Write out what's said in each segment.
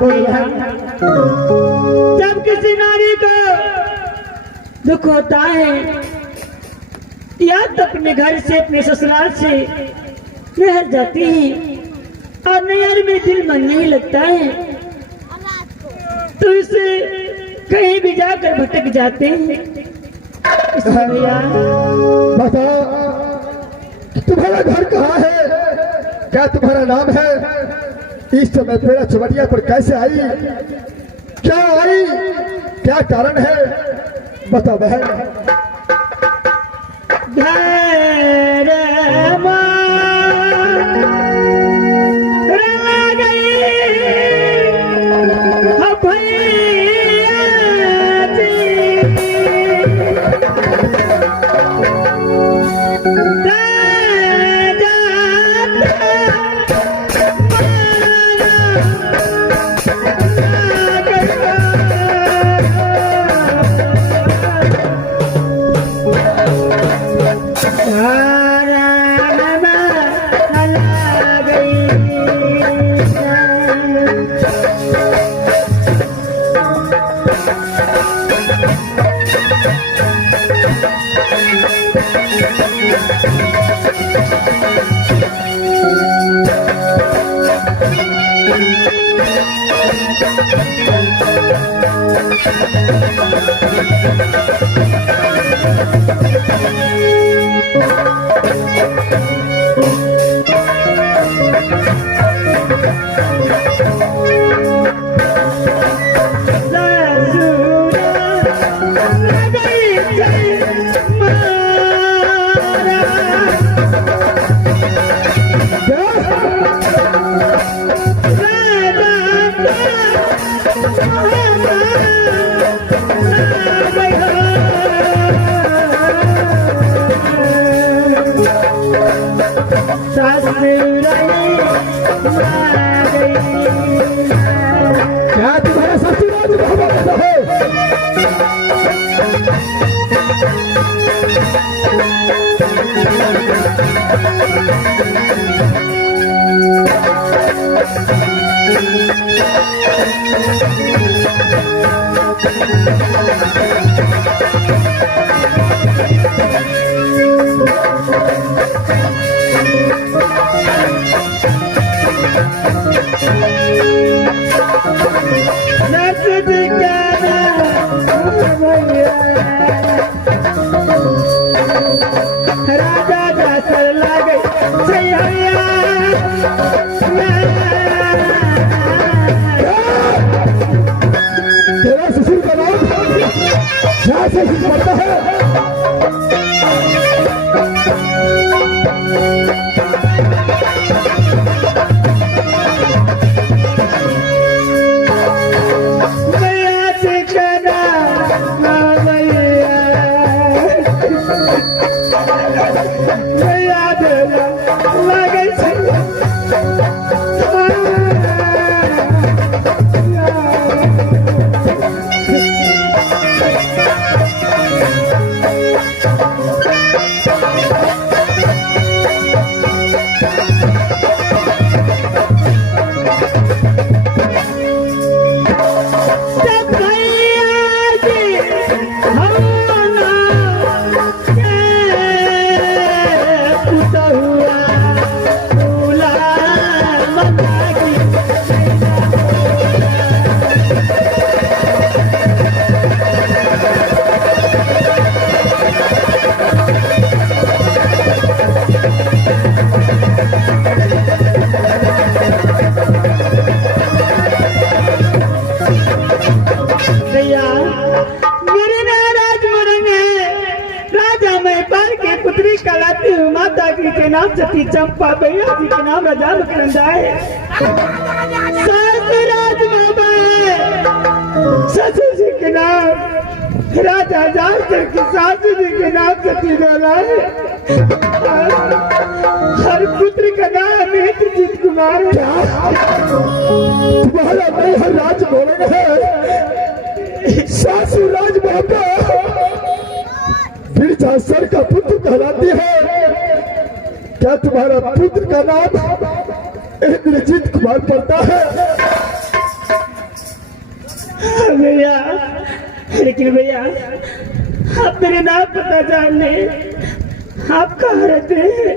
जब किसी नारी को दुख होता है या तो अपने घर से अपने ससुराल से रह जाती है और नैहर में दिल मन नहीं लगता है तो इसे कहीं भी जाकर भटक जाते हैं। बताओ तुम्हारा घर कहाँ है, क्या तुम्हारा नाम है, इस समय पेड़ा चुमरिया पर कैसे आई, क्या आई, क्या कारण है, बताओ बहन। क्या तुम्हारा ससुराल है? तेरा ससुर का नाम क्या से पड़ता है? माता जी के नाम सती चंपा, भैया जी के नाम राजा मकरंदा है, राज बाबा है, ससुर जी के नाम राजा जासर की सासू जी के नाम सती डोला है, हर पुत्र का नाम इंद्रजीत कुमार है। तुम्हारा नहीं हर राज बोले है, सासू राज बाबा फिर जासर का पुत्र कहलाती है। क्या तुम्हारा पुत्र का नाम इंद्रजीत कुमार पड़ता है? हाँ भैया, लेकिन भैया आप मेरे नाम पता जान ले, आप कहाँ रहते हैं,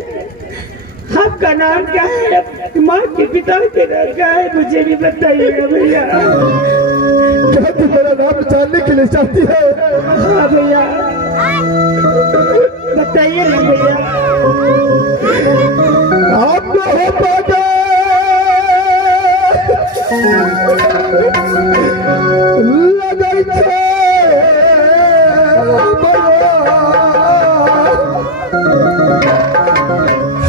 आपका नाम क्या है, माँ के पिता के नाम क्या है, मुझे भी बताइएगा भैया। क्या तुम मेरा नाम जानने के लिए चाहती है? हाँ भैया बताइए ना भैया। आप ना हो पागा लगाई छे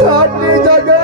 अपनी जगह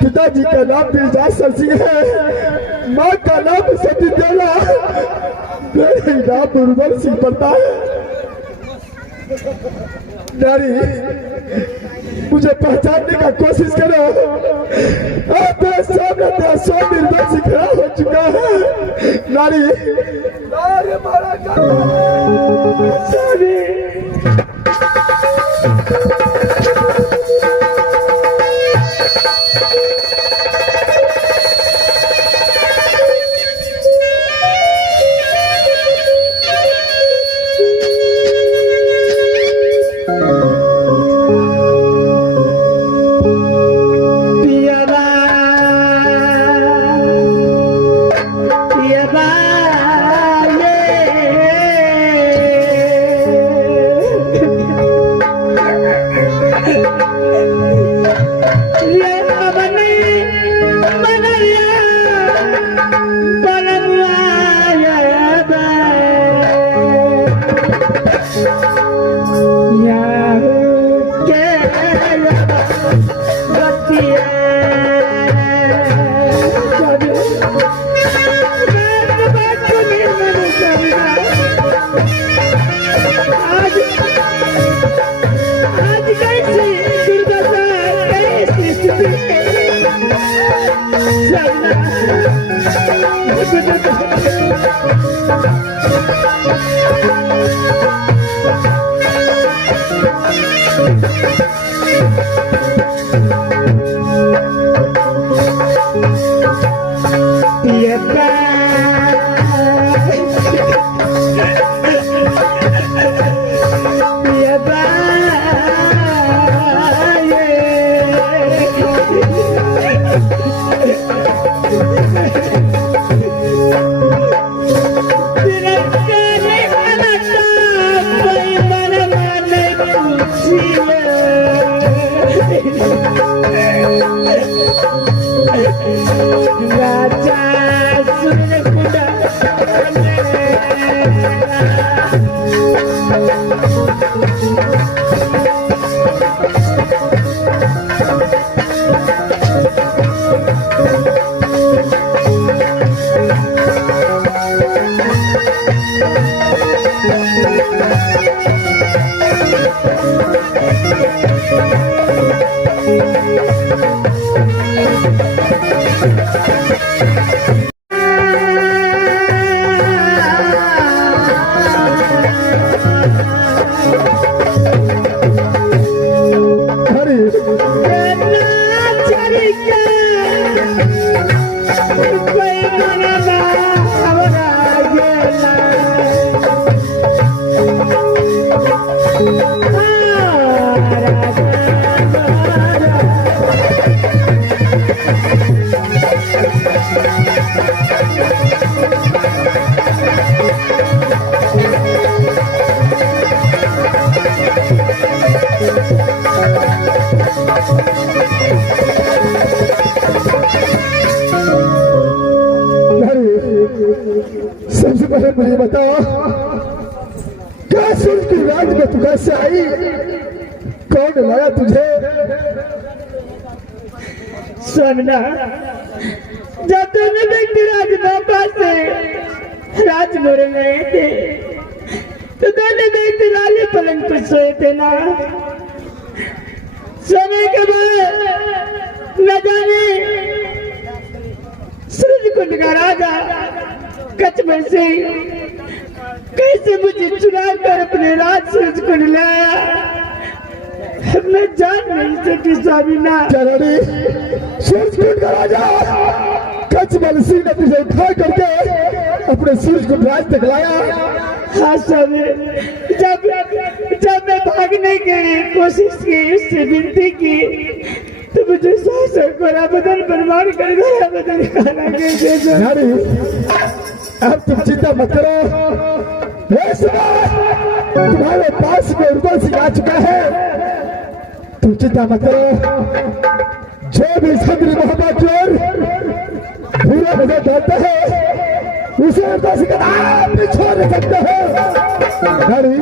पिताजी का नाम दिलजाद सिंह है, माँ का नाम सती देला, मेरे नाम उर्वल सिंह पड़ता है। नारी मुझे पहचानने का कोशिश करो, अब तो सामने तेरा सौ निर्भर सिंह खड़ा हो चुका है। नारी नारी मारा राजा सुन अरे क्या कोई मनवा हमरा गेला सबसे पहले मुझे बताओ, क्या सूरज की रात में तू कैसे आई? कौन लाया तुझे? सोमना, जब दोनों व्यक्ति राजनौका से राजमोरे गए थे तो दोनों व्यक्ति लाले पलंग पर सोए थे ना। सोने के बाद न जाने सूरज कुंड का राजा कचमल से कैसे मुझे चुरा कर अपने राज सूरज कुंड लाया, मैं जान नहीं सकी स्वामीना। सूरज कुंड का राजा कचमल सिंह ने तुझे उठा करके अपने सूरज कुंड राज तक लाया। हाँ स्वामी, जब मैं भागने की कोशिश की, उससे विनती की तो मुझे सासर को बदन पर मार कर गया बदन खाना कैसे नारी, अब तुम चिंता मत करो, तुम्हारे पास में उर्दू सिंह आ चुका है। तुम चिंता मत करो, जो भी सदरी मोहब्बत की ओर बुरा नजर डालता है उसे उर्दू सिंह आप छोड़ सकते हो। नारी,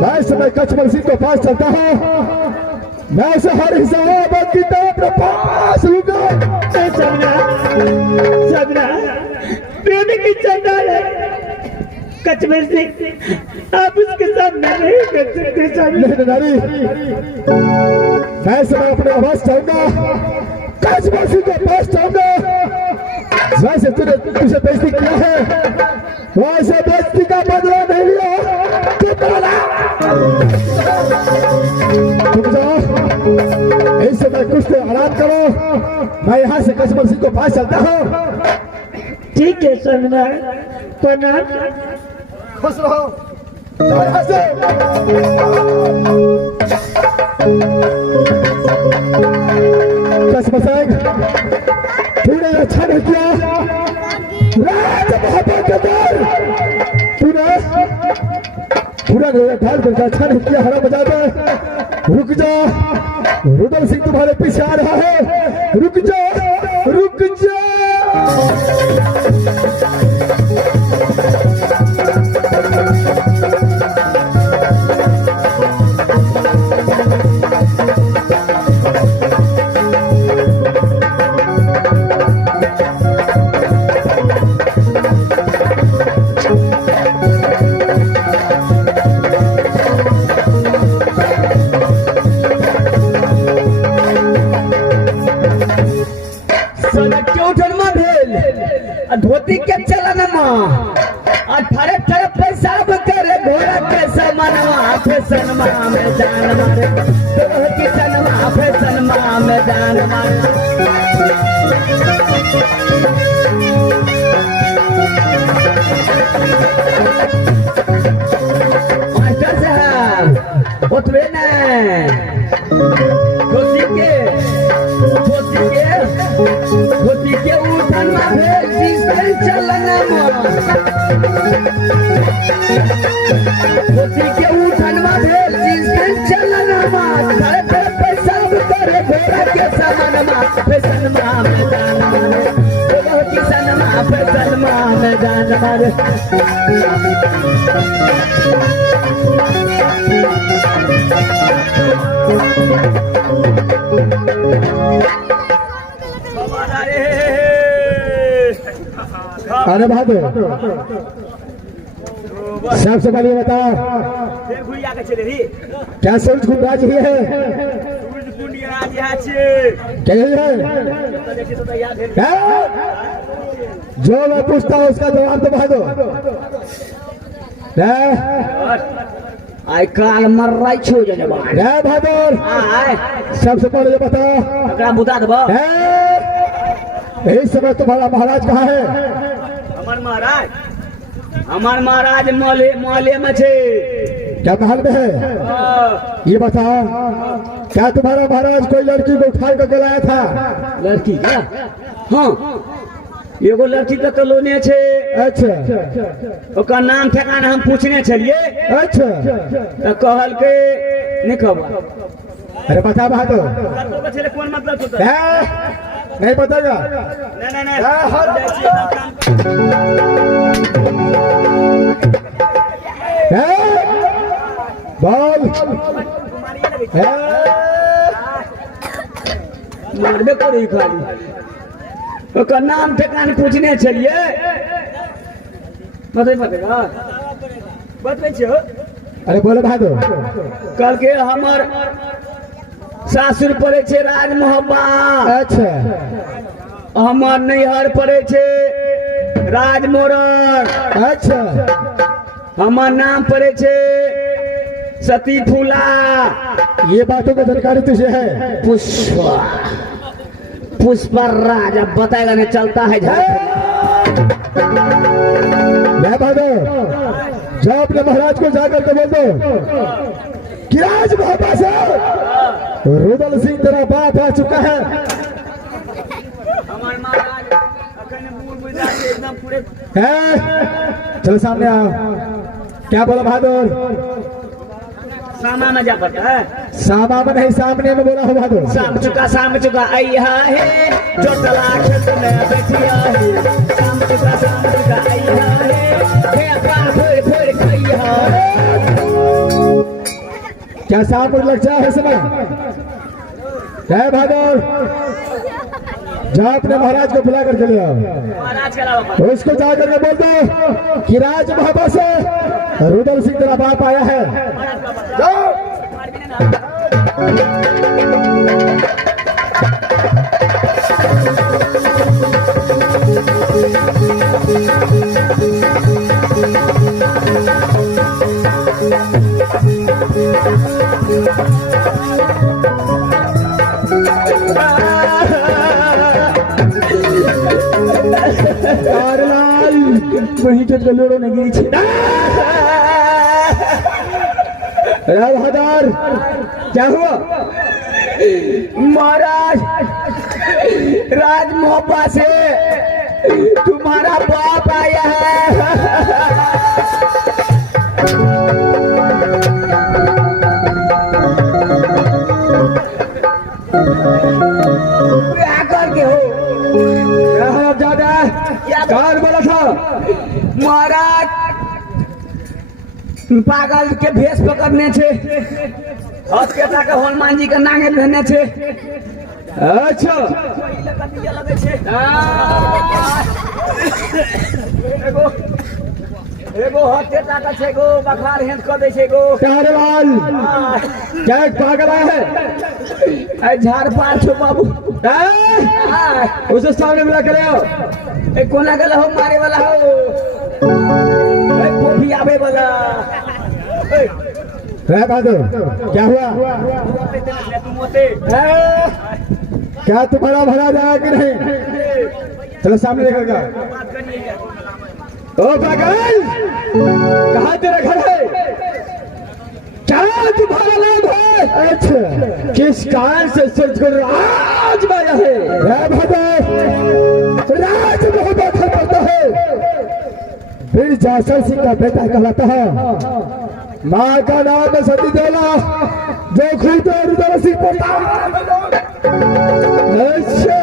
मैं समय कचमल सिंह के पास चलता हूँ, मैं उसे हर हिसाब की तरह अपने पास लूंगा। सबना प्रेम की चंडाल है कचमल सिंह, आप उसके सामने नहीं कर सकते सबना। नारी, मैं समय अपने आवाज चाहूंगा, कचमल सिंह के पास चाहूंगा। वैसे तुझे बेइज्जती किया है, वैसे बेइज्जती का बदला नहीं लिया। तुम जाओ, इस समय कुछ तो आराम करो, मैं यहाँ से कचमल सिंह को पास चलता हूँ। ठीक है सबना, प्रणाम। खुश रहो, जाओ यहाँ से। कचमल सिंह, तूने अच्छा नहीं किया, राज मोहब्बत के अंदर तूने पूरा ढाल करके अच्छा नहीं किया। हरा बजा दे, रुक जा, रुदल सिंह तुम्हारे पीछे आ रहा है, रुक जा, रुक जा। धोती के चलन ठरे ठरे पेशाब करे घोड़ा के समनवा फैशन में जान मारे किचन फैशन में जान मारे। मास्टर साहब उठवे न, धोती के उठन में चलन धोती के उठन में चलन पेशाब करे घोड़ा के समन फैशन में जान मारे किसन फैशन में जान मारे। अरे बहादुर, सबसे पहले बता, क्या सूरज कुंड राज ही है? क्या है? जो मैं पूछता हूँ उसका जवाब तो बहादुर। आई काल मर रही छो जवान रे बहादुर आए सबसे पहले ये बता अकरा बुता दबा इस समय तुम्हारा महाराज कहाँ है? हमार महाराज मोहल्ले में छे। क्या महल में है? ये बता क्या तुम्हारा महाराज कोई लड़की को उठा कर लाया था? लड़की क्या? हाँ एगो लड़की का कलोनी छे। अच्छा ओकर नाम ठिकाना हम पूछने छलिए अच्छा तो कहल के नहीं खबर। अरे बता बहादुर कौन मतलब होता है? नहीं बताएगा? नहीं बोल मारबे करी खाली ओकर नाम ठिकाना पूछने छलिए बतेगा बतबै छो। अरे बोले बहादुर कल के हमर सासुर पड़े छे राज मोहब्बा। अच्छा हमर नैहर पड़े छे राज मोरन। अच्छा हमर नाम पड़े छे सती फूला। ये बातों की जानकारी तुझे है? पुष्पा पुष्पा राज अब बताएगा नहीं चलता है बहादुर जाओ अपने महाराज को जाकर के बोल दो कि राज मोहब्बा से रुदल सिंह तेरा बाप आ चुका है। हमारे महाराज एकदम पूरे चलो सामने आओ। क्या बोला बहादुर? सामा में जा पड़ता है। सामा में नहीं सामने में बोला हो बहादुर। साम चुका आइया है जो तलाक में बैठिया है। साम चुका आइया है पार फोड़ फोड़ खाइया है। क्या साम मुझे लग जाए समय? जय बहादुर जा अपने महाराज को बुला कर चले आओ। महाराज के अलावा उसको जाकर के बोल दो कि राज मोहब्बा से रुदल सिंह तेरा बाप आया है। जाओ वहीं के गलोड़ों ने गिरी छे। बहादुर क्या हुआ? महाराज राज मोहब्बा से तुम्हारा बाप आया है। क्या करके हो? ज्यादा कौन बोला था? महाराज पागल के भेष पकड़ने छे हॉस्पिटल के हनुमान जी के नागे रहने छे। अच्छा एगो हत्या का छे गो बखार हेंद कर दे छे गो। कारवाल क्या एक पागल आया है? ए झाड़ पार छो बाबू। उसे सामने मिला कर आओ। ए कोना गला हो मारे वाला हो ए कोफी आवे वाला। बहादुर क्या हुआ? क्या तुम्हारा महाराज आया कि नहीं? चलो सामने देखेगा। ओ पागल कहाँ तेरा घर है? क्या तुम्हारा नाम है? अच्छा किस कारण से सर्च कर राज आया है? राज मोहब्बा पड़ता है। फिर जासल सिंह का बेटा कहलाता है। माँ का नाम है सती देला जो खुद रुदल सिंह पड़ता। अच्छा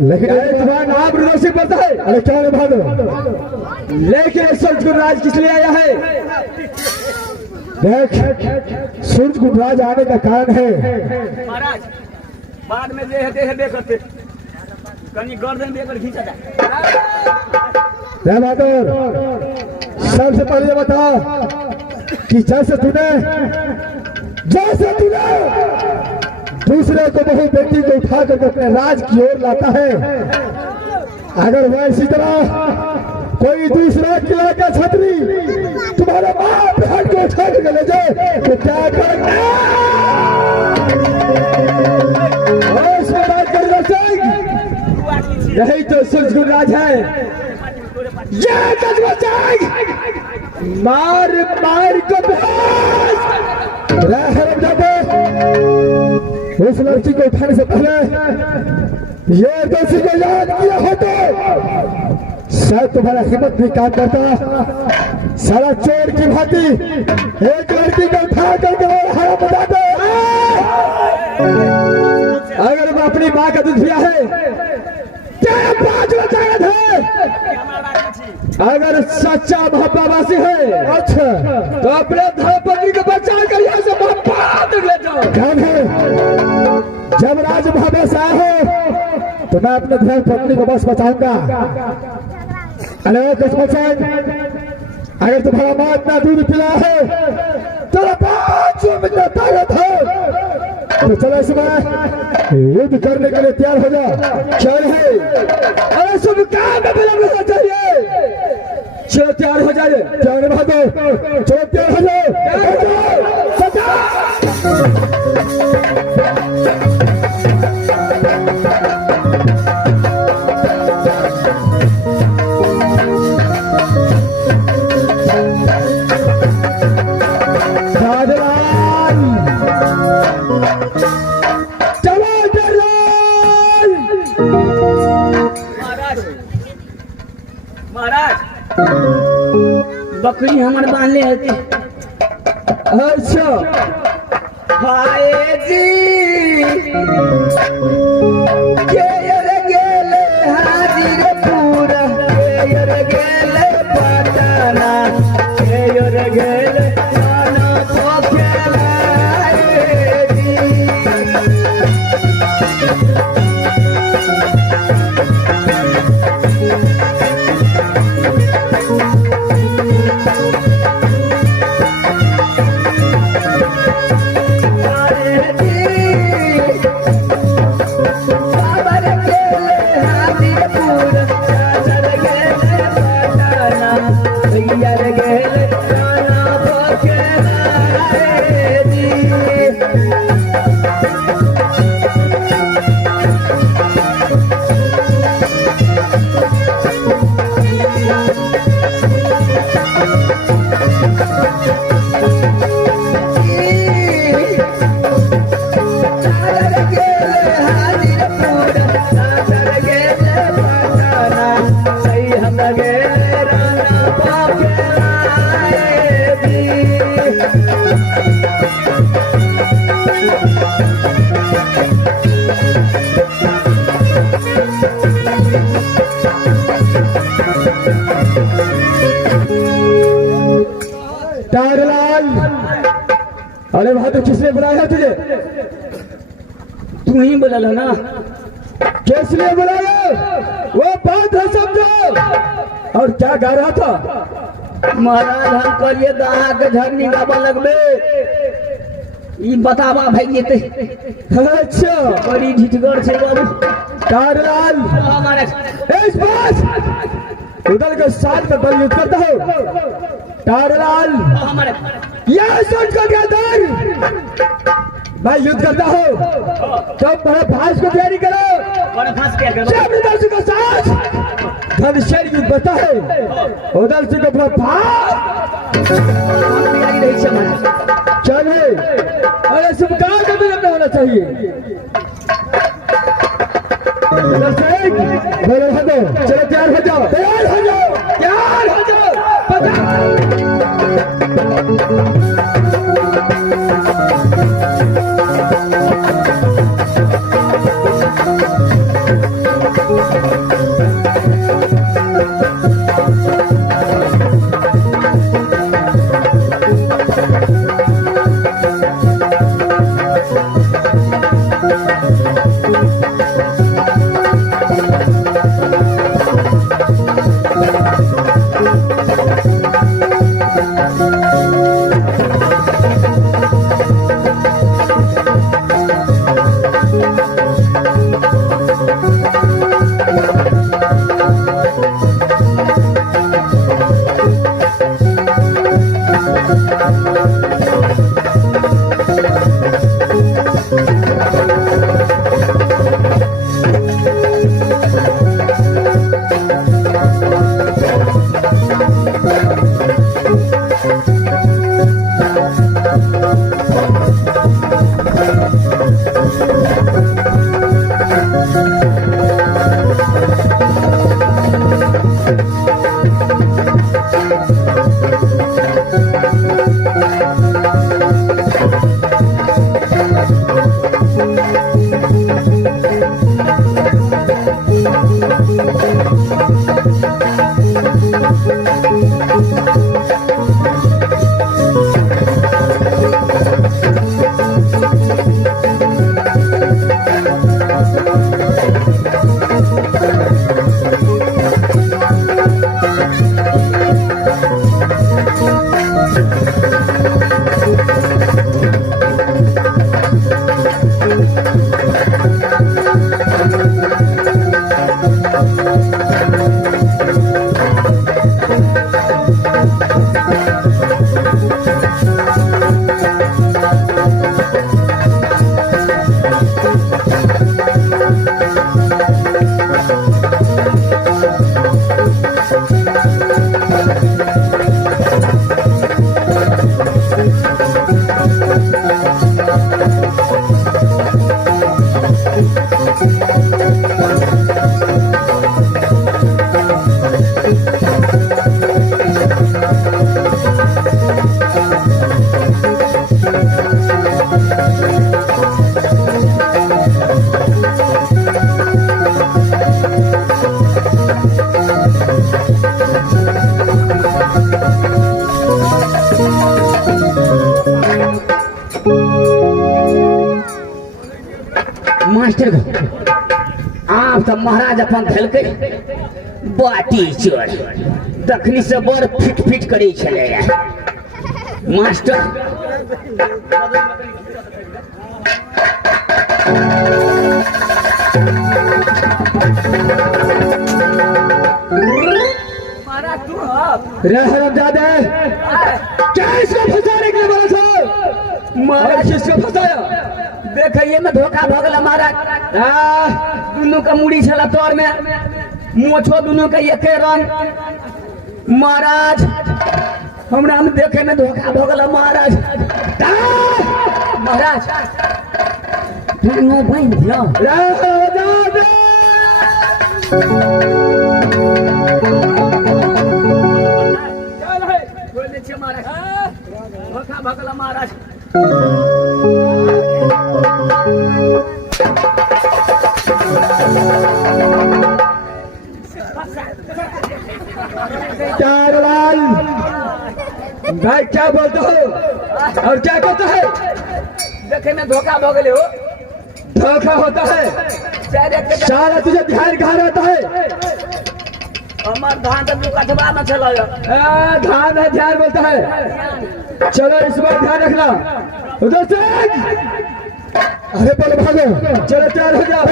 लेकिन तुम्हारा नाम रुदल सिंह पड़ता है? अरे क्या है बहादुर? लेकिन सूरज गुणराज किस लिए आया है? देख सूरज गुणराज आने का कारण है महाराज बाद में दे करते कहीं गर्दन देकर खींचा जाए। बहादुर सबसे पहले बता कि जैसे तूने दूसरे को बहू बेटी को उठा करके अपने राज की ओर लाता है, अगर वह इसी तरह कोई दूसरा किला का छतरी तुम्हारे माँ बहन को उठा के ले जाए तो क्या करेंगे? उसमें बात कर सिंह, यही तो सूरजगुराज है। ये जज्बा सिंह मार मार को उस लड़की को उठाने से पहले ये दोषी को याद किया हो तो शायद तुम्हारा हिम्मत भी काम करता। सारा चोर की भांति एक लड़की को उठा करके हरा बता दो। अगर वो अपनी माँ का दूध पिया है क्या बात बताया है? अगर सच्चा महापावासी है अच्छा तो अपने धर्मपत्नी को बचा कर यहाँ से महापात ले जाओ। ध्यान है जब राज महावेश आए हो तो मैं अपने धर्मपत्नी को बस बचाऊंगा। अरे दुश्मन अगर तुम्हारा माँ इतना दूध पिला है तो 5 मिनट ताकत है तो चलो इसमें युद्ध करने के लिए तैयार हो जा। चल है अरे शुभ काम में विलंब होना चाहिए। चलो तैयार हो जाए, तैयार भागो, चलो तैयार हो जाओ। बकरी हमारे बांध ले होती। अच्छा हाय जी केयर गेले हाजिर पूरा केयर गेले पटाना केयर गेले खाना तो खेलाए जी। अरे वहां तो किसने बुलाया तुझे? तू ही बोला ना। किस लिए बुलाया वो बात है समझो। और क्या गा रहा था? महाराज हम करिए दहा के झरनी गाबा लगबे ई बतावा भाई ते। अच्छा बड़ी ढिठगर छे बाबू कारलाल हमारे इस बात उधर के साथ में बल युद्ध करता हो कारलाल हमारे यह सुन कर मैं युद्ध करता हूँ तो बड़े भाष को तैयारी करो। बड़े भाष क्या करो? जब का साथ घनश्याम युद्ध बता है उधर से को भाग तैयारी नहीं समझ चले। अरे शुभ काम का विलंब होना चाहिए। चलो तैयार हो जाओ, तैयार हो जाओ, तैयार हो जाओ। मास्टर आप तो महाराज अपन भेलकै बाटी चोर दखनी से बड़ फिट फिट करे छले मास्टर रहमजादे क्या इसको फंसाने के लिए बोला था? महाराज किसको फंसाया? देखिए में धोखा भगल महाराज दोनों का मुड़ी छला तोर में मोछो दोनों का एके रंग महाराज हमरा हम देखे में धोखा भगल महाराज महाराज दोनों बहन दिया रहमजादे धोखा भगल महाराज चारवाल भाई क्या बोलते हो और क्या कहता है? देखे में धोखा भगले हो धोखा होता है सारा तुझे ध्यान कहाँ रहता है? हमार धान तो कटवा में चला धान है ध्यान बोलता है। चलो इस बार ध्यान रखना उधर से अरे बोलो भागो चलो तैयार हो जाओ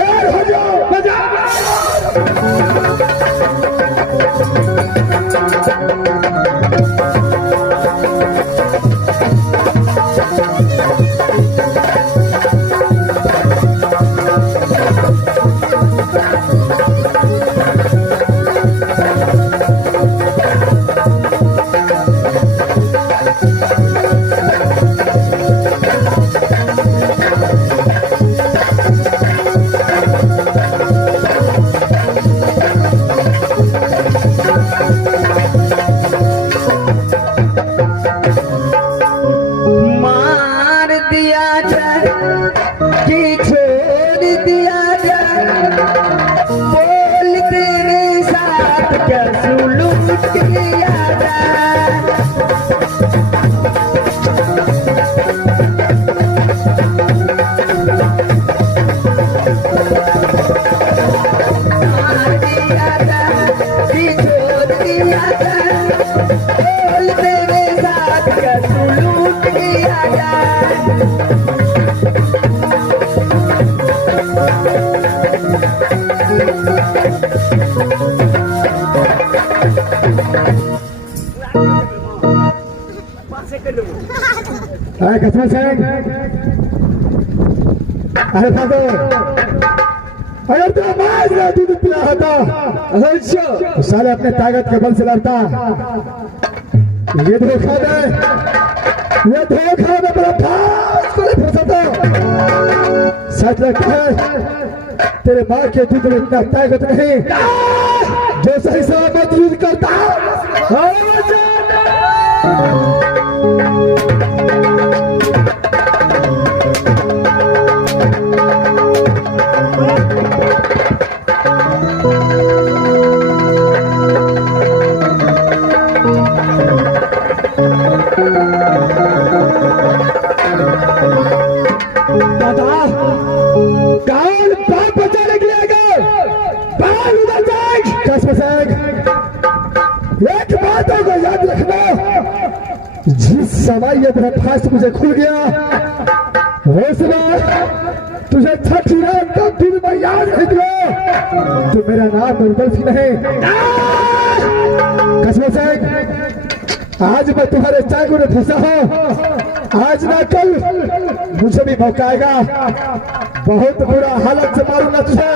कसम से अरे भागो अगर तो आवाज ना दूध पिला होता तो साले अपने ताकत के बल से लड़ता। ये धोखा में बड़ा फास्ट को फंसाता। सच लगता है तेरे माँ के दूध में इतना ताकत नहीं जो सही सलामत यूज करता। दादा कौन बाप बचाने के लिए आएगा? सवाई अपना फास्ट मुझे खुल गया। हौसला तुझे छठी रात का दिन में याद नहीं दिया तो मेरा नाम निर्बल नहीं। कसम से आज मैं तुम्हारे चाकू में फंसा हूँ, आज ना कल मुझे भी मौका आएगा, बहुत बुरा हालत से मारूंगा तुझे।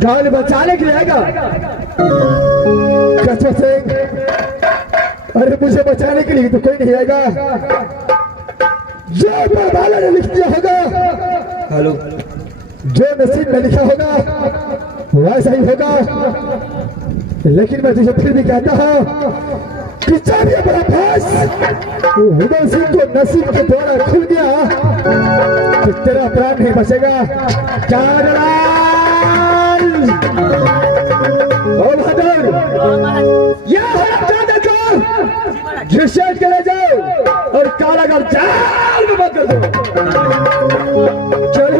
जान बचाने के लिए आएगा कसम से। अरे मुझे बचाने के लिए तो कोई नहीं आएगा, जो बाबा ने लिख दिया होगा, हेलो, जो नसीब में लिखा होगा वैसा ही होगा। लेकिन मैं तुझे फिर भी कहता हूँ कि जब ये बड़ा फास उदय सिंह को नसीब के द्वारा खुल गया तो तेरा प्राण नहीं बचेगा। घिसेट के ले जाओ और कारागार जाल में बंद कर दो। चलो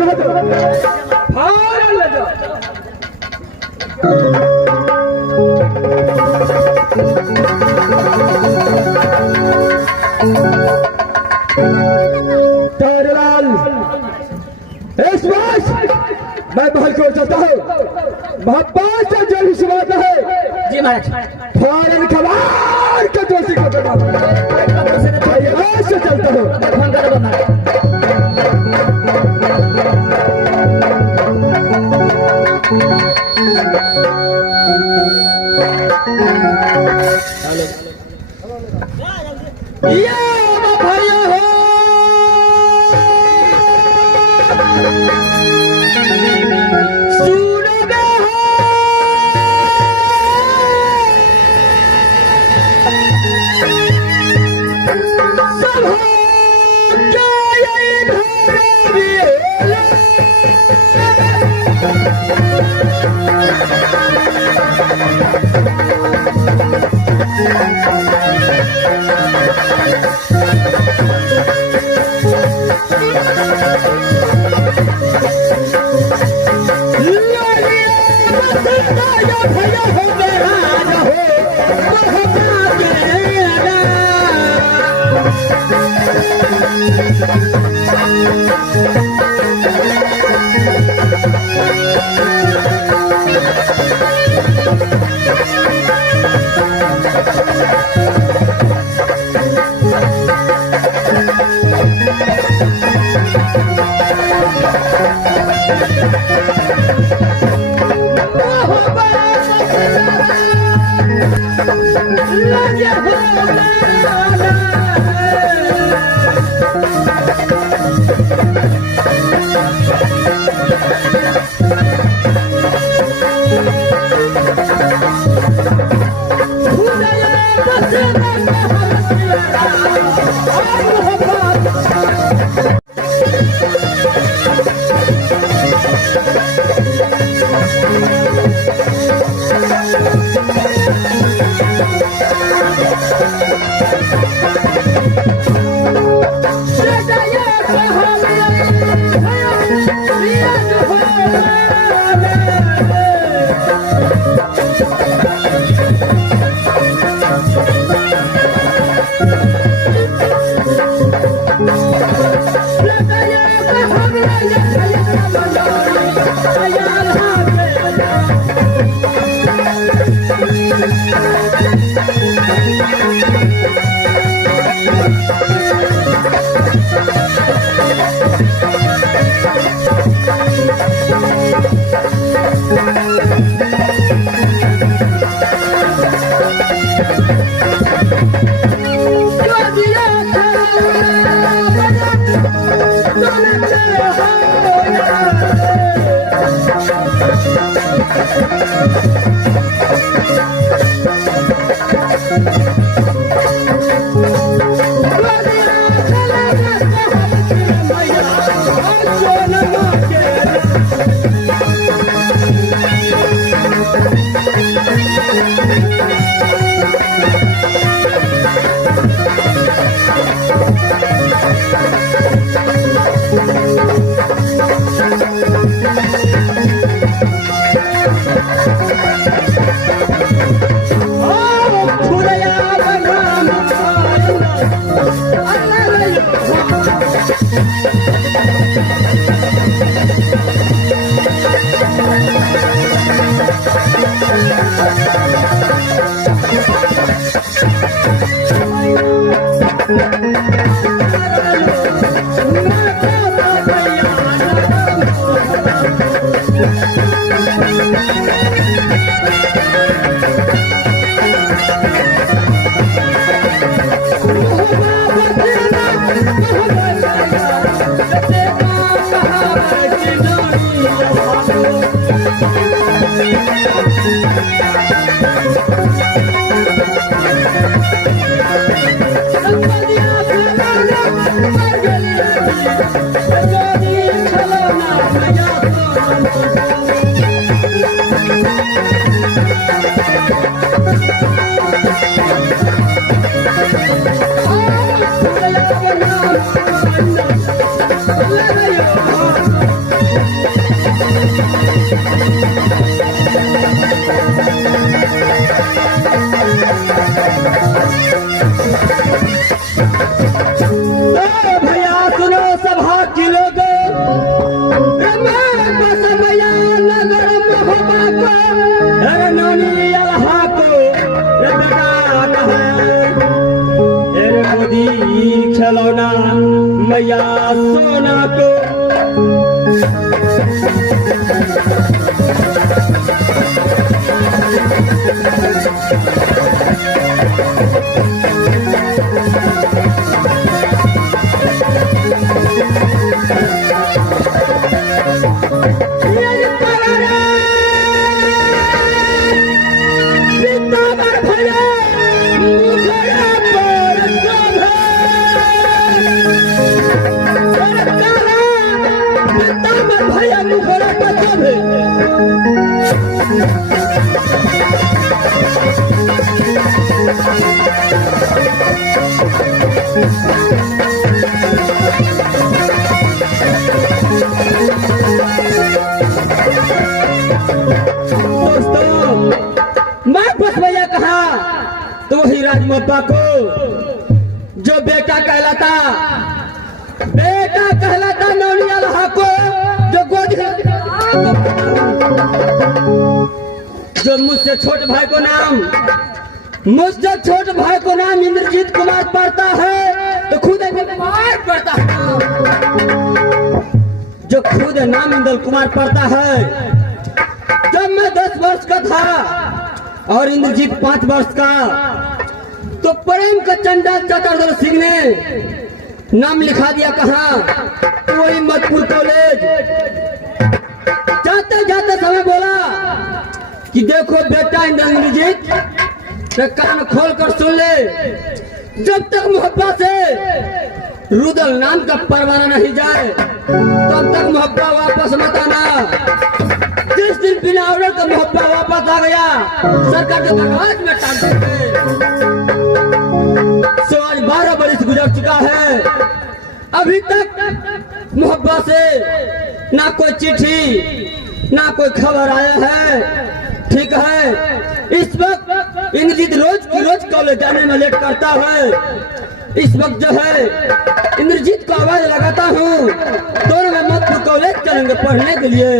फायर ले जाओ। ताजलाल इस बार मैं महल को चलता हूँ, वहाँ 5 जेल सुनाता है। जी महाराज। फौरन खबर के दोषी को से चलता हूँ। Go, खिलौना मैया सोना को तो ही राजमप्पा को जो बेटा कहलाता नौनिया लहा को जो गोद जो मुझसे छोटे भाई को नाम इंद्रजीत कुमार पड़ता है तो खुद कुमार पड़ता है जो खुद नाम इंद्र कुमार पड़ता है। जब मैं 10 वर्ष का था और इंद्रजीत 5 वर्ष का तो प्रेम का चंडाल चतुर्दल सिंह ने नाम लिखा दिया कहाँ वही मधुपुर कॉलेज। जाते जाते समय बोला कि देखो बेटा इंद्रजीत कान खोल कर सुन ले, जब तक मोहब्बत से रुदल नाम का परवाना नहीं जाए तब तक मोहब्बत वापस मत आना। जिस दिन बिना ऑर्डर का मोहब्बत वापस आ गया सरकार के दरबार में टांग देंगे। सो आज 12 बरस गुजर चुका है, अभी तक मोहब्बत से ना कोई चिट्ठी ना कोई खबर आया है। ठीक है, इस वक्त इंद्रजीत रोज कॉलेज जाने में लेट करता है। इस वक्त जो है इंद्रजीत को आवाज लगाता हूँ दोनों में मधुपुर कॉलेज चलेंगे पढ़ने के लिए।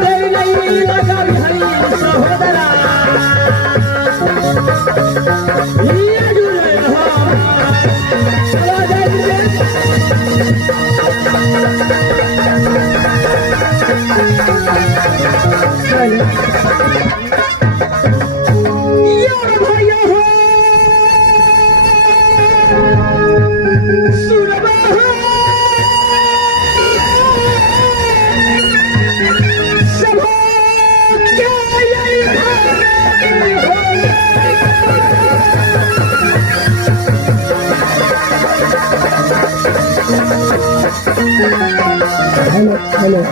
तेरी नहीं लगा भाई सहोदरा ये जुड़े हो हेलो हेलो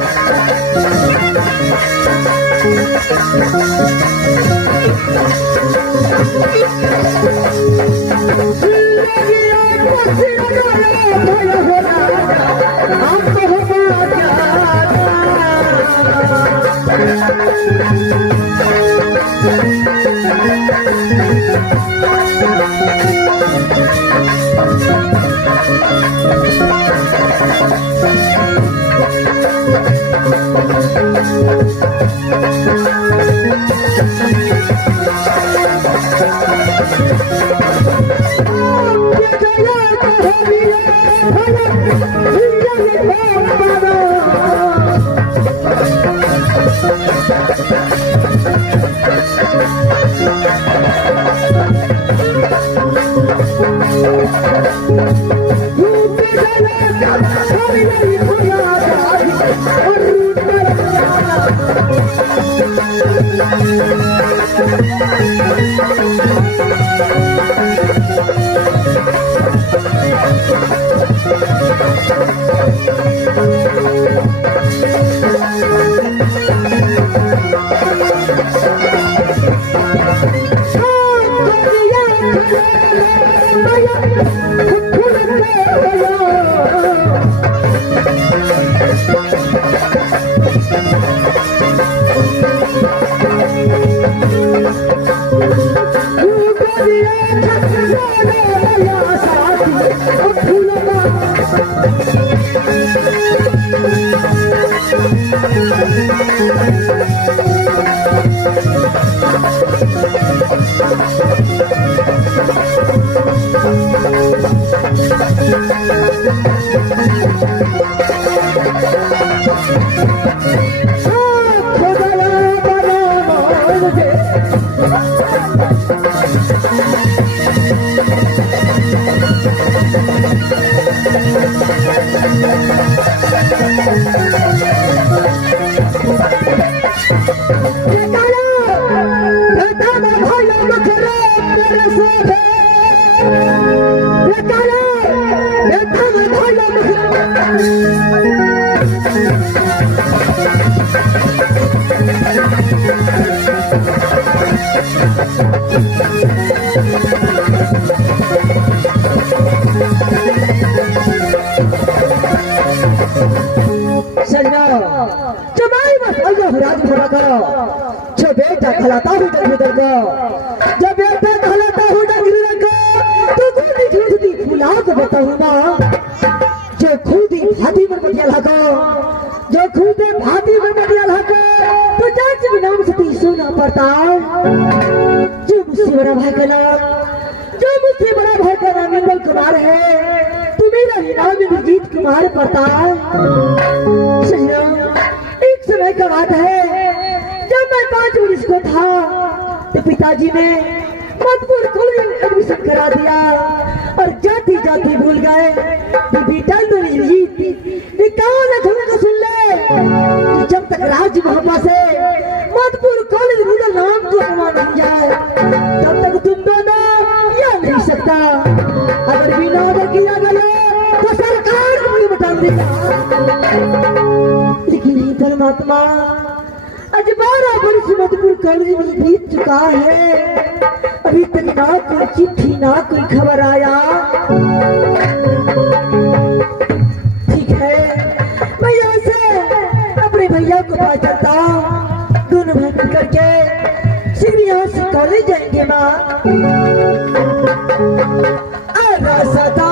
जो बेटा खिलाता हूँ डंगर को, जब बेटा खिलाता हूँ डंगर को, तो खुदी खुदी फुला को बताऊँ ना, जो खुदी भाती में बतिया लगा, जो खुदी भाती में बतिया लगा, तो चाची के नाम से तीसो ना पड़ता, जो मुझसे बड़ा भाई का नाम, जो मुझसे बड़ा भाई का नाम निर्मल कुमार है, तो मेरा ही नाम विजीत कुमार पड़ता। एक समय का बात है, जब मैं 5 वर्ष को था तो पिताजी ने मधुपुर कॉलेज में एडमिशन करा दिया और जाती जाती भूल गए कि बेटा तो निकाल का सुन ले, जब तक राज मोहब्बत से मधुपुर कॉलेज रूरल नाम को प्रमाण नहीं जाए तब तक तुम दोनों यह नहीं सकता। अगर बिना ऑर्डर किया गया तो सरकार को भी बता देगा। लेकिन परमात्मा आज 12 वर्ष मधुपुर कॉलेज में बीत चुका है, अभी तक ना कोई चिट्ठी ना कोई खबर आया। ठीक है, मैं यहाँ से अपने भैया को पास चलता हूँ, दोनों भाई मिल करके शीघ्र यहाँ से कॉलेज जाएंगे माँ। सदा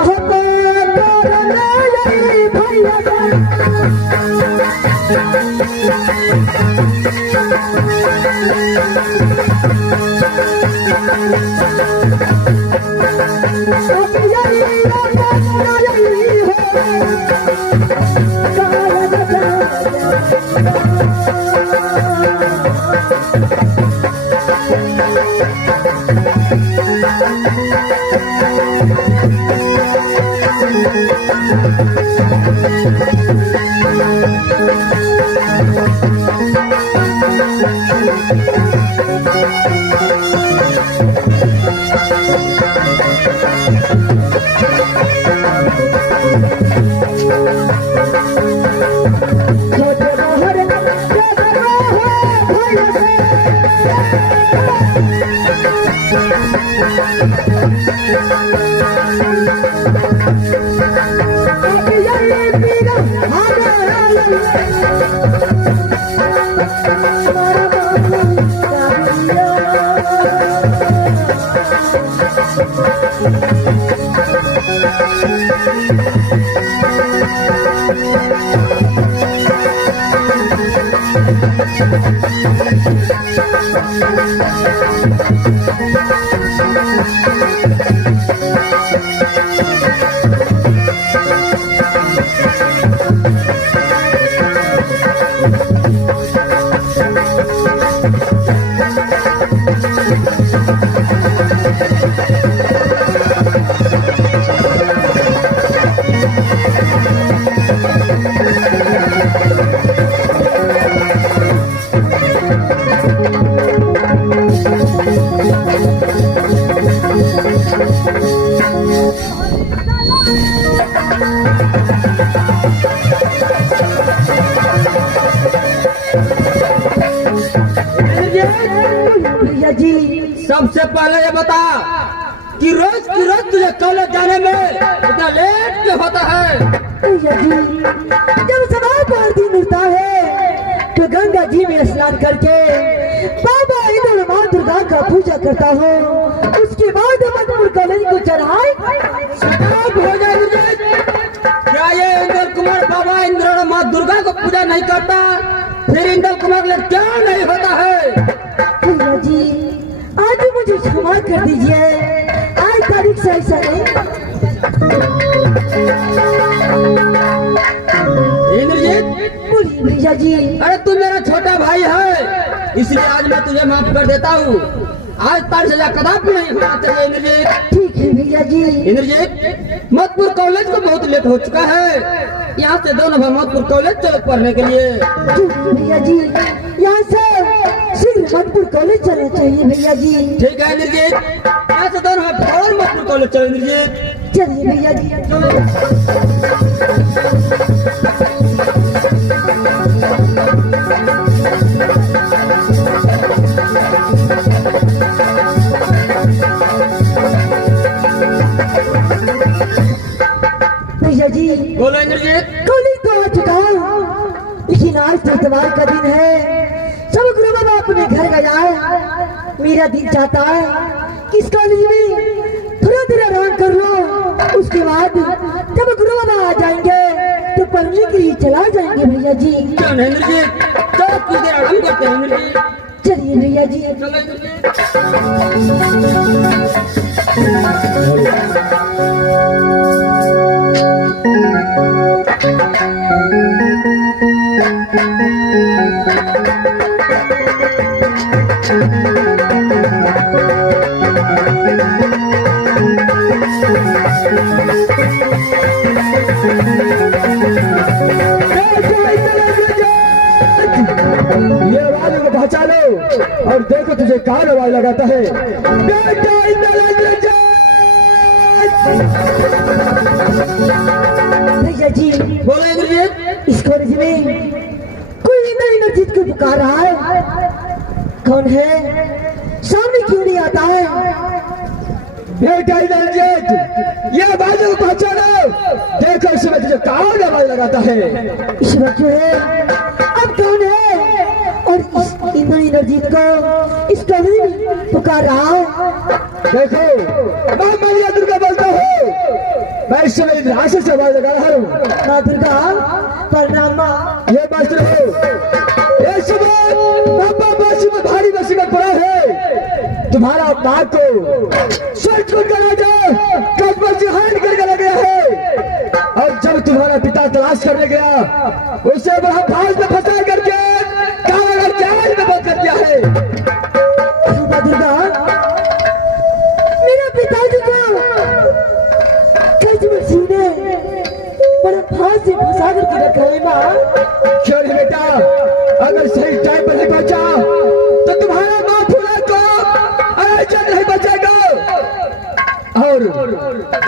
भैया जी, सबसे पहले ये बता कि रोज की रोज तुझे कॉलेज जाने में इतना लेट क्यों होता है? भैया जी, जब समय पर दिन उठता है तो गंगा जी में स्नान करके बाबा इंद्र माँ दुर्गा का पूजा करता हूँ। उसके बाद मधुपुर कॉलेज को चढ़ाई हो जाए। क्या ये इंद्र कुमार बाबा इंद्र माँ दुर्गा को पूजा नहीं करता? फिर इंद्र कुमार लिए क्या नहीं होता है? भैया जी, आज मुझे क्षमा कर दीजिए, आज तारीख से ऐसा नहीं। इंद्रजीत, बोलिए भैया जी। अरे तू मेरा छोटा भाई है, इसलिए आज मैं तुझे माफ कर देता हूँ। आज तारीख से कदापि नहीं होना चाहिए इंद्रजीत। ठीक है भैया जी। इंद्रजीत, मधुपुर कॉलेज को बहुत लेट हो चुका है, यहाँ से दोनों भाई मधुपुर कॉलेज चलो पढ़ने के लिए। भैया जी, यहाँ से शीघ्र मधुपुर कॉलेज चलना चाहिए भैया जी। ठीक है इंद्रजीत, यहाँ से दोनों भाई फौरन मधुपुर कॉलेज चलो इंद्रजीत। चलिए भैया जी। भैया जी, बोलो इंद्रजीत। कॉलेज तो आ चुका हूँ, लेकिन आज तो इतवार का दिन है, सब गुरु बाबा अपने घर गया है। मेरा दिल चाहता है कि इस कॉलेज में थोड़ा देर आराम कर लो, उसके बाद जब गुरु बाबा आ जाएंगे तो पढ़ने के लिए चला जाएंगे भैया जी। क्यों नहीं इंद्रजीत, चलो कुछ देर आराम करते हैं इंद्रजीत। चलिए भैया जी। चलो इंद्रजीत। ये आवाज को पहचानो और देखो तुझे कहाँ आवाज लगाता है। भैया जी, बोलो इंद्रजीत। इस कॉलेज में कोई नई नजीद को पुकार रहा है, कौन है? सामने क्यों नहीं आता है? बेटा इंद्रजीत, ये आवाज को पहचानो, देखो इस समय तुझे कहाँ आवाज लगाता है। इस वक्त जो है, अब कौन है? और इस पर इंद्रजीत को इस कभी पुकार रहा हूँ। देखो मैं मैया दुर्गा बोलता हूँ, मैं इस समय इतिहास से आवाज लगा रहा हूँ। माँ दुर्गा प्रणाम माँ। ये मास्टर हो, ये समय पापा बासी में भारी मुसीबत पड़ा है। तुम्हारा माँ को स्वर्ग को करा जाए कस्बा से हार करके लग गया है। और जब तुम्हारा पिता तलाश करने गया, उसे वहां फांस में फंसा करके कारागार जेल में बंद कर दिया है। माँ दुर्गा मेरा पिताजी को कस्बा ने बड़ा फांस से फंसा करके रखा है माँ। क्यों नहीं बेटा, अगर सही टाइम पर नहीं पहुंचा तो तुम्हारा माँ फूला को ऐसा नहीं बचेगा, और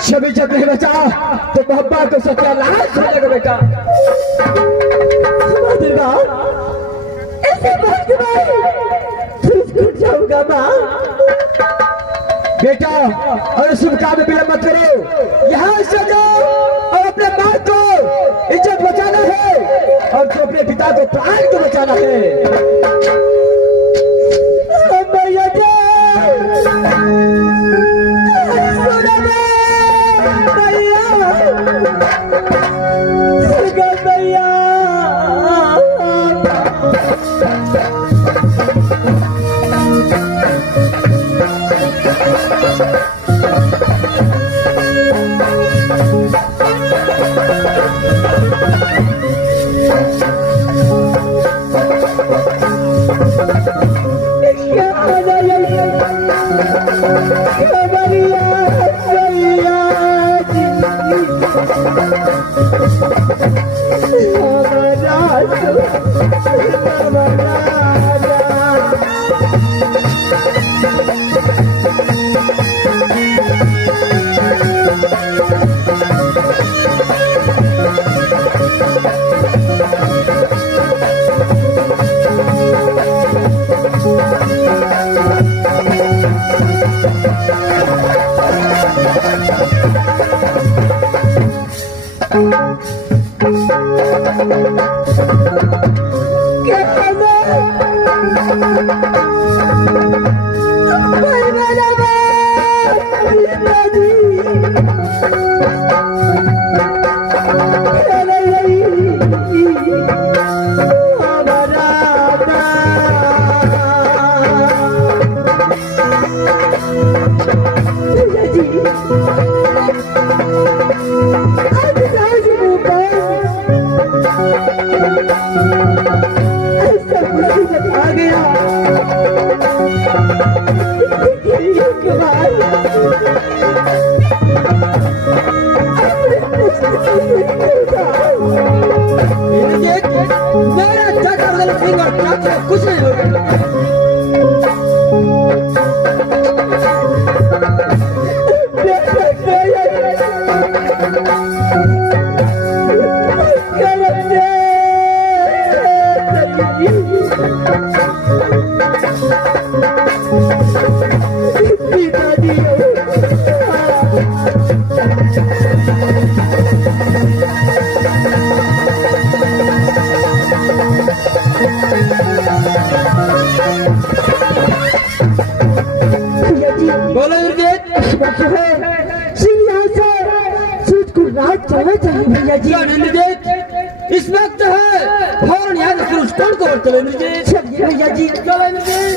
शबी जब नहीं बचा तो मोहब्बा को सत्यानाश हो जाएगा बेटा। माँ दुर्गा ऐसे बात छूट जाऊंगा माँ। बेटा और शुभ काम में विलंब मत करो, यहाँ से जाओ और अपने माँ को इज्जत बचाना है और तो अपने पिता को प्राण को बचाना है। मैया जी, सुनो मैया, दुर्गा मैया। कुछ नहीं होगा। बोलो इंद्रजीत, रात चलना चाहिए भैया जी। इंद्रजीत इस वक्त है फौरन यहाँ से उस कौन को चलो इंद्रजीत। चलिए भैया जी। चलो इंद्रजीत।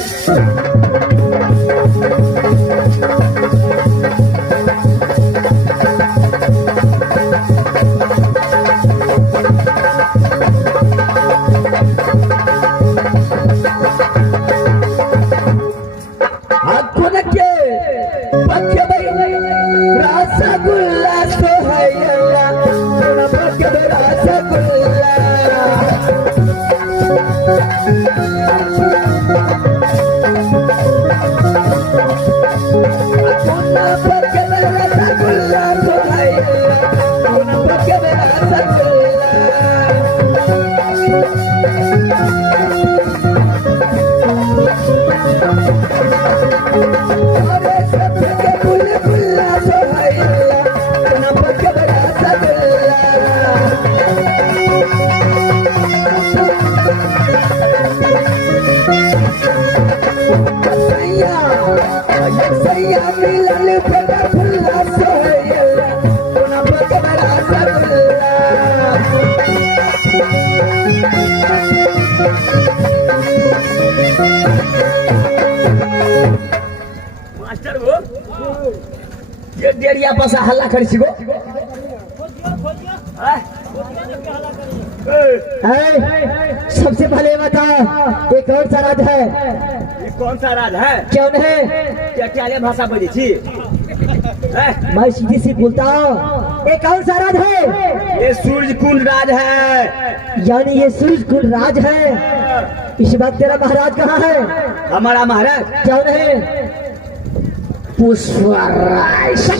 रसगुल्ला सोहैया रसगुल्ला रसगुल्ला आपस हल्ला कर सिगो सबसे पहले बता ये कौन सा राज है? ये कौन सा राज है? क्यों है? क्या क्या भाषा बोली थी? मैं सीधी सी बोलता हूँ, ये कौन सा राज है? ये सूरज कुंड राज है। यानी ये सूरज कुंड राज है। इस वक्त तेरा महाराज कहाँ है? हमारा महाराज क्यों है? पुष्पराज।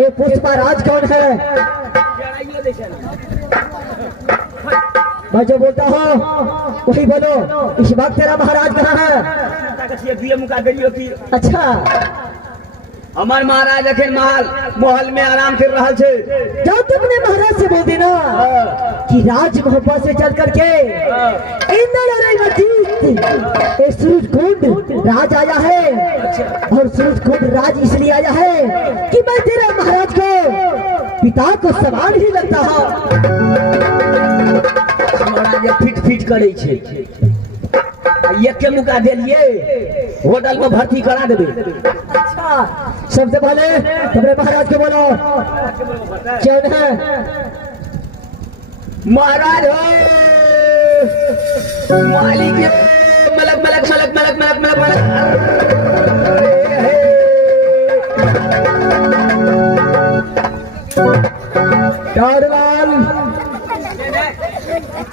ये पुष्पराज कौन है? मैं जो बोलता हूँ वही बोलो। इस वक्त तेरा महाराज कहाँ है? अच्छा, हमार महाराज अखिल महल में आराम कर रहा थे। जब तुमने महाराज से बोल देना कि राज मोहब्बत से चल करके ये सूरज कुंड राज आया है। और सूरज कुंड राज इसलिए आया है कि मैं तेरे महाराज को पिता को समान ही लगता हूँ। फिट फिट करे छे। एक के मुका दिलिए होटल में भर्ती करा देबे। अच्छा, सबसे पहले तुम्हारे महाराज को बोलो कौन है? महाराज हो मालिक मलक मलक मलक मलक मलक मलक मलक।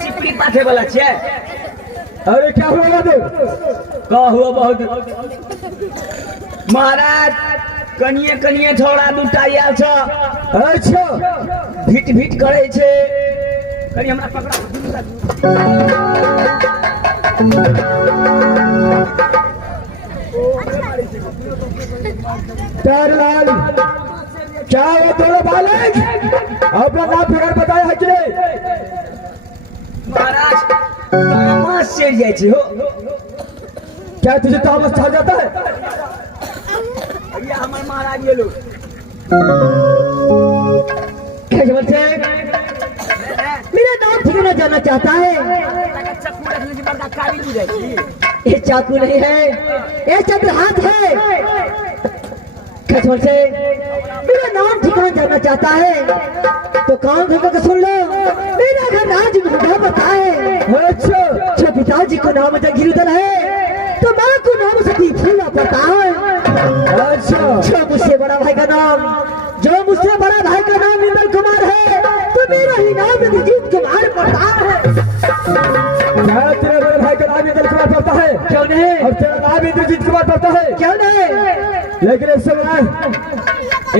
चिपड़ी पाथे वाला छे। अरे क्या हुआ? का हुआ बहुत महाराज कनिए कनिए छोड़ा दूटा आयल छ। अच्छा, भीट भीट करे छे। कनी हमरा पकड़ा। प्यारेलाल, क्या वो दोनों बालक अपना नाम फिगर बताया है कि नहीं? महाराज तामस से जाए छे हो। क्या तुझे तामस छा जाता है? ये हमारे महाराज ये लोग मेरा नाम ठिकाना जानना चाहता है। चक्कू रखने की बड़का काबिल हो जाएगी। ये चाकू नहीं है, ये चंद्रहास है। खजमल से मेरा नाम ठिकाना जानना चाहता है तो कान खोल सुन लो। मेरा घर राज मुंडा पता है। अच्छा, जो पिताजी को नाम जगीरुदल है तो माँ को नाम सती फूला पता है। अच्छा, जो मुझसे बड़ा भाई का नाम इंदल कुमार है तो मेरा ही नाम इंद्रजीत कुमार पता है। क्या तेरे बड़े भाई का नाम इंद्र कुमार पड़ता है? क्यों नहीं? और तेरा नाम इंद्रजीत कुमार पड़ता है? क्यों नहीं? लेकिन इस समय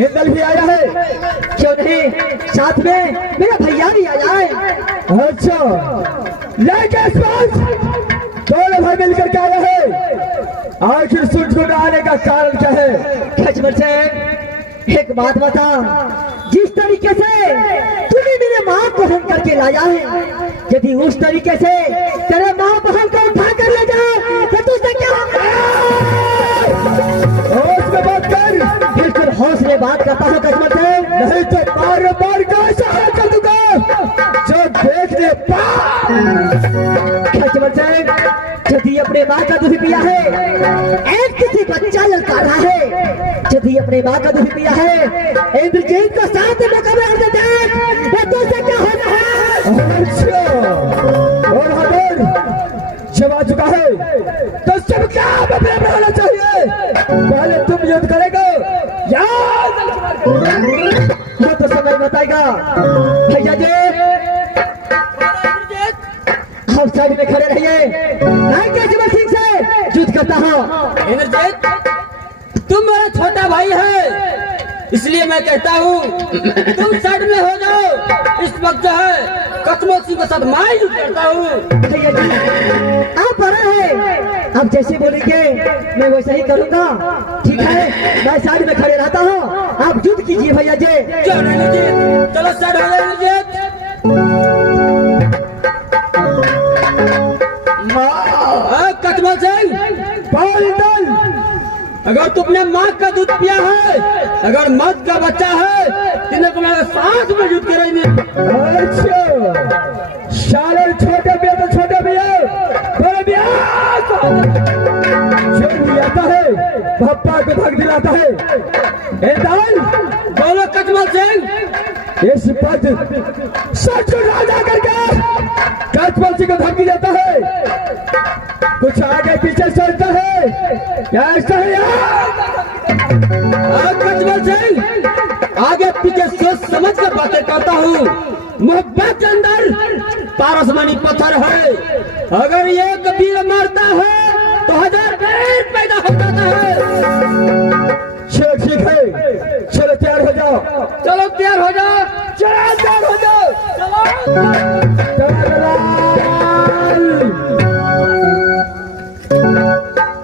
इंद्र भी आया है। क्यों नहीं? साथ में मेरा भैया भी आया है। अच्छा, लेकिन इस बार दोनों भाई मिलकर के आया है। आखिर सूरज को आने का कारण क्या है? खजमल से एक बात बता, जिस तरीके से तूने मेरे माँ को हम करके लाया है, यदि उस तरीके से तेरे माँ बहन को उठा कर ले जाए तो तुझसे क्या होगा? होश में बात कर। बिल्कुल होश में बात करता हूँ खजमल से। नहीं तो बार बार कैसा हाल कर दूंगा जो देखने खजमल से यदि अपने माँ का दूध पिया है, एक किसी बच्चा ललकारा है, यदि अपने माँ का दूध पिया है, इंद्रजीत को साथ मुकाबला करके देख तो तुझसे क्या होना है? अच्छा, और हदर जब आ चुका है तो सब क्या अपने होना चाहिए? पहले तुम युद्ध करेगा या वो तो समय बताएगा। भैया जी आप साइड में खड़े रहिए, मैं केजरीवाल सिंह से युद्ध करता हूँ। इंद्रजीत तुम मेरा छोटा भाई है, इसलिए मैं कहता हूँ तुम साइड में हो जाओ। इस वक्त जो है कस्मों सिंह के साथ मैं युद्ध करता हूँ। भैया जी आप बड़ा है, आप जैसे बोलेंगे मैं वैसा ही करूँगा। ठीक है, मैं साइड में खड़े रहता हूँ, आप युद्ध कीजिए भैया जी। चलो इंद्रजीत, चलो साइड हो जाओ इंद्रजीत। कस्मों सिंह अगर तुमने माँ का दूध पिया है, अगर मर्द का बच्चा है, तिन्हें तुम्हारे साथ में युद्ध करेंगे। अच्छा, शाले छोटे भैया तो छोटे भैया, बड़े भैया जो भी आता है है, पप्पा को धक दिलाता है। दाल बोलो कचमल सिंह, इस पद सच राजा करके कचमल सिंह को धमकी देता है। कुछ आगे पीछे चलता है, क्या ऐसा है यार? कचमल सिंह, आगे पीछे सोच समझ कर बातें करता हूँ। मोहब्बत के अंदर पारसमणि पत्थर है, अगर ये कबीर मारता है तो 1000 पेड़ पैदा हो जाता है। चलो ठीक है, चलो तैयार हो जाओ, चलो तैयार हो जाओ, चलो तैयार हो जाओ,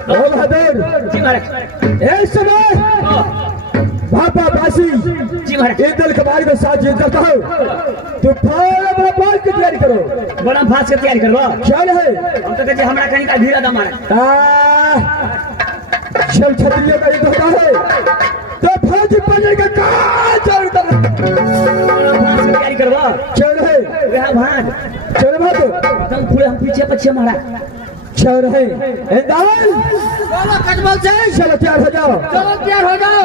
चलो बहादुर। जी महाराज। इस समय भापा बासी जी महाराज। इंदल कबाड़ी में साथ जीत करता हूँ। तो भाई की तैयारी करो, बड़ा फांस की तैयारी करवा। क्या है? हम तो कहते हमरा कहीं का धीरा दम जब क्षत्रियों का युद्ध होता है तो फौजी बनने का कहाँ जरूरत है? तैयारी करवा। चल है वह भाग चल भाग एकदम पूरे हम पीछे पीछे हमारा चल है इंदल। बोलो कचमल सिंह, चलो तैयार हो जाओ, चलो तैयार हो जाओ।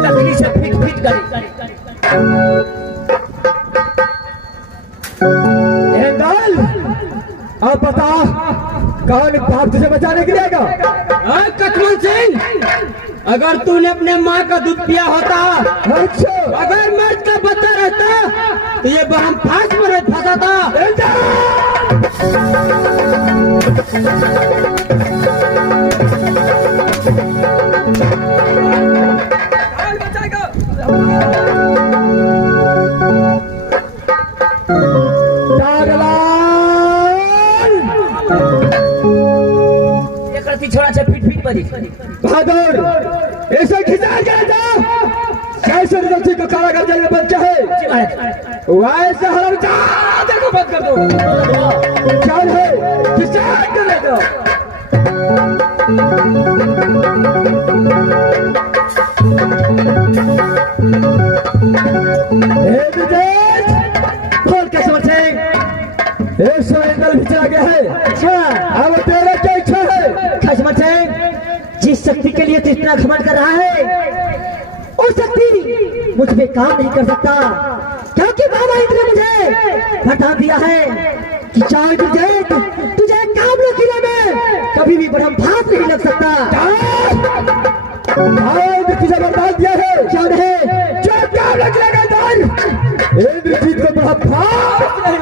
तकली से फिट फिट करी। इंदल अब बता कौन बाप तुझे बचाने के लिए आएगा? कचमल सिंह, अगर तूने अपने माँ का दूध पिया होता, अच्छा अगर मर्द का बच्चा रहता तो ये हम फांस पर फंसाता। छोड़ा से फिट फिट बजी। बहादुर ऐसे खिंचा के जाओ, जैसे रसी को कारागार जेल में बच्चा है वैसे हर को बंद कर दो। क्या है खिंचा के ले जाओ। बोल कचमल सिंह, एक सौ इंदल भी चला गया है। अच्छा अब तेरा क्या इच्छा है? कचमल सिंह, जिस शक्ति के लिए तू इतना घमंड कर रहा है वो शक्ति मुझ पे काम नहीं कर सकता, क्योंकि बाबा इंद्र ने मुझे बता दिया है कि चाहे तुझे कामलो किले में कभी भी ब्रह्मास्त्र नहीं लग सकता। तुझे बर्बाद दिया है क्या है जो काम लग लगा दर इंद्रजीत को ब्रह्मास्त्र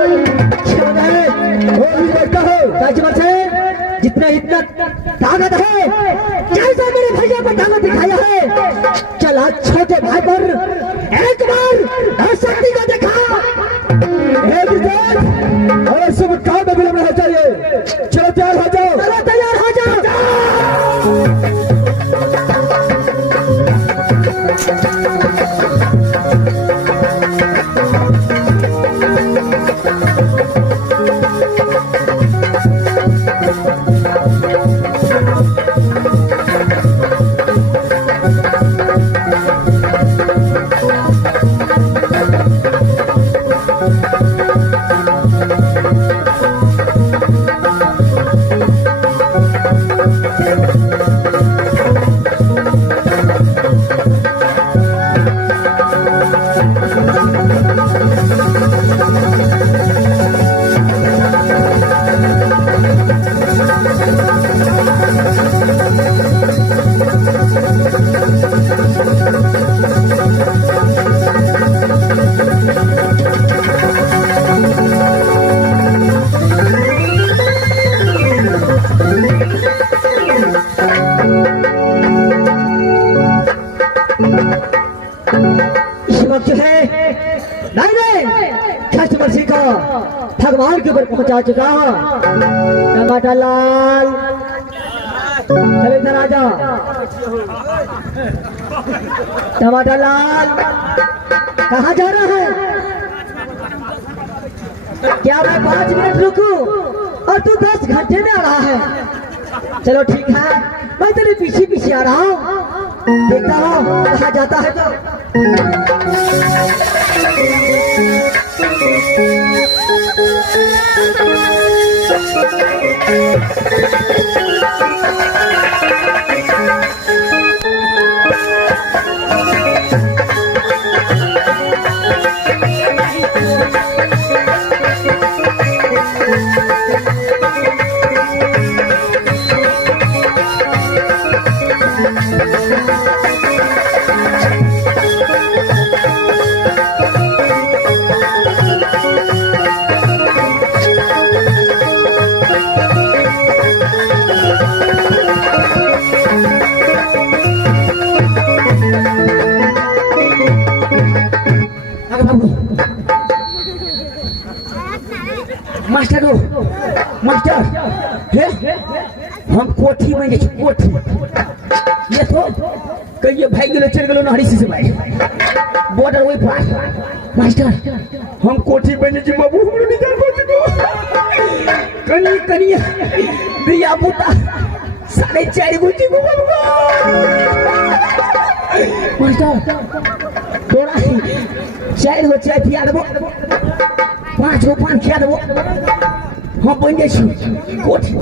क्या है वो भी करता है। कचमल सिंह, जितना इतना ताकत है, जैसा मेरे भैया पर ताकत दिखाया है, चल आज छोटे भाई पर एक बार शक्ति को दिखा। और सब काम में विलंब रहना चाहिए। चलो तैयार हो जाओ, चलो तैयार हो जाओ। नहीं नहीं, छठ को भगवान के ऊपर पहुंचा चुका हूँ। टमाटर लाल चल इधर आ जा। टमाटर लाल कहाँ जा रहा है? क्या मैं 5 मिनट रुकूं और तू 10 घंटे में आ रहा है? चलो ठीक है, मैं तेरे पीछे पीछे आ रहा हूँ, देखता हूँ कहाँ जाता है तो। मास्टर हो मास्टर हे हम कोठी में गए कोठी ये तो कहिए भाई गेलो चल गेलो नहरी से भाई बॉर्डर वही पार मास्टर हम कोठी बने जी बाबू हमरो नहीं जान पाते कनी कनी दिया बुता 4.5 गुटी को बाबू मास्टर थोड़ा 4 हो चाय पिया देबो 5 गो पान खिया देबो हम बन जाइ छी कोठी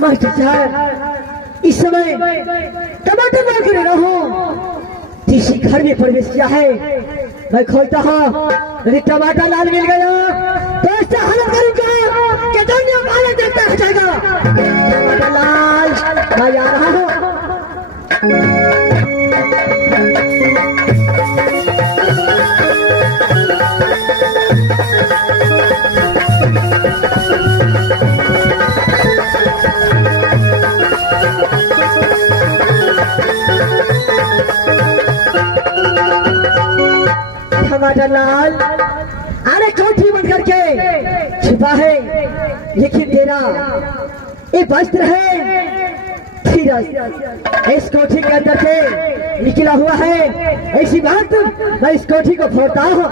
मास्टर साहब इस समय टमाटर मार कर रहा हूँ, किसी घर में प्रवेश किया है, मैं खोलता हूँ यदि टमाटर लाल मिल गया तो ऐसा हालत करूंगा कि दुनिया वाले देखते रह जाएगा। टमाटर लाल मैं आ रहा हूँ। टमाटर लाल अरे कोठी बंद करके छिपा है, लेकिन तेरा ये वस्त्र है फिर इस कोठी के अंदर से निकला हुआ है, ऐसी बात मैं इस कोठी को फोड़ता हूँ।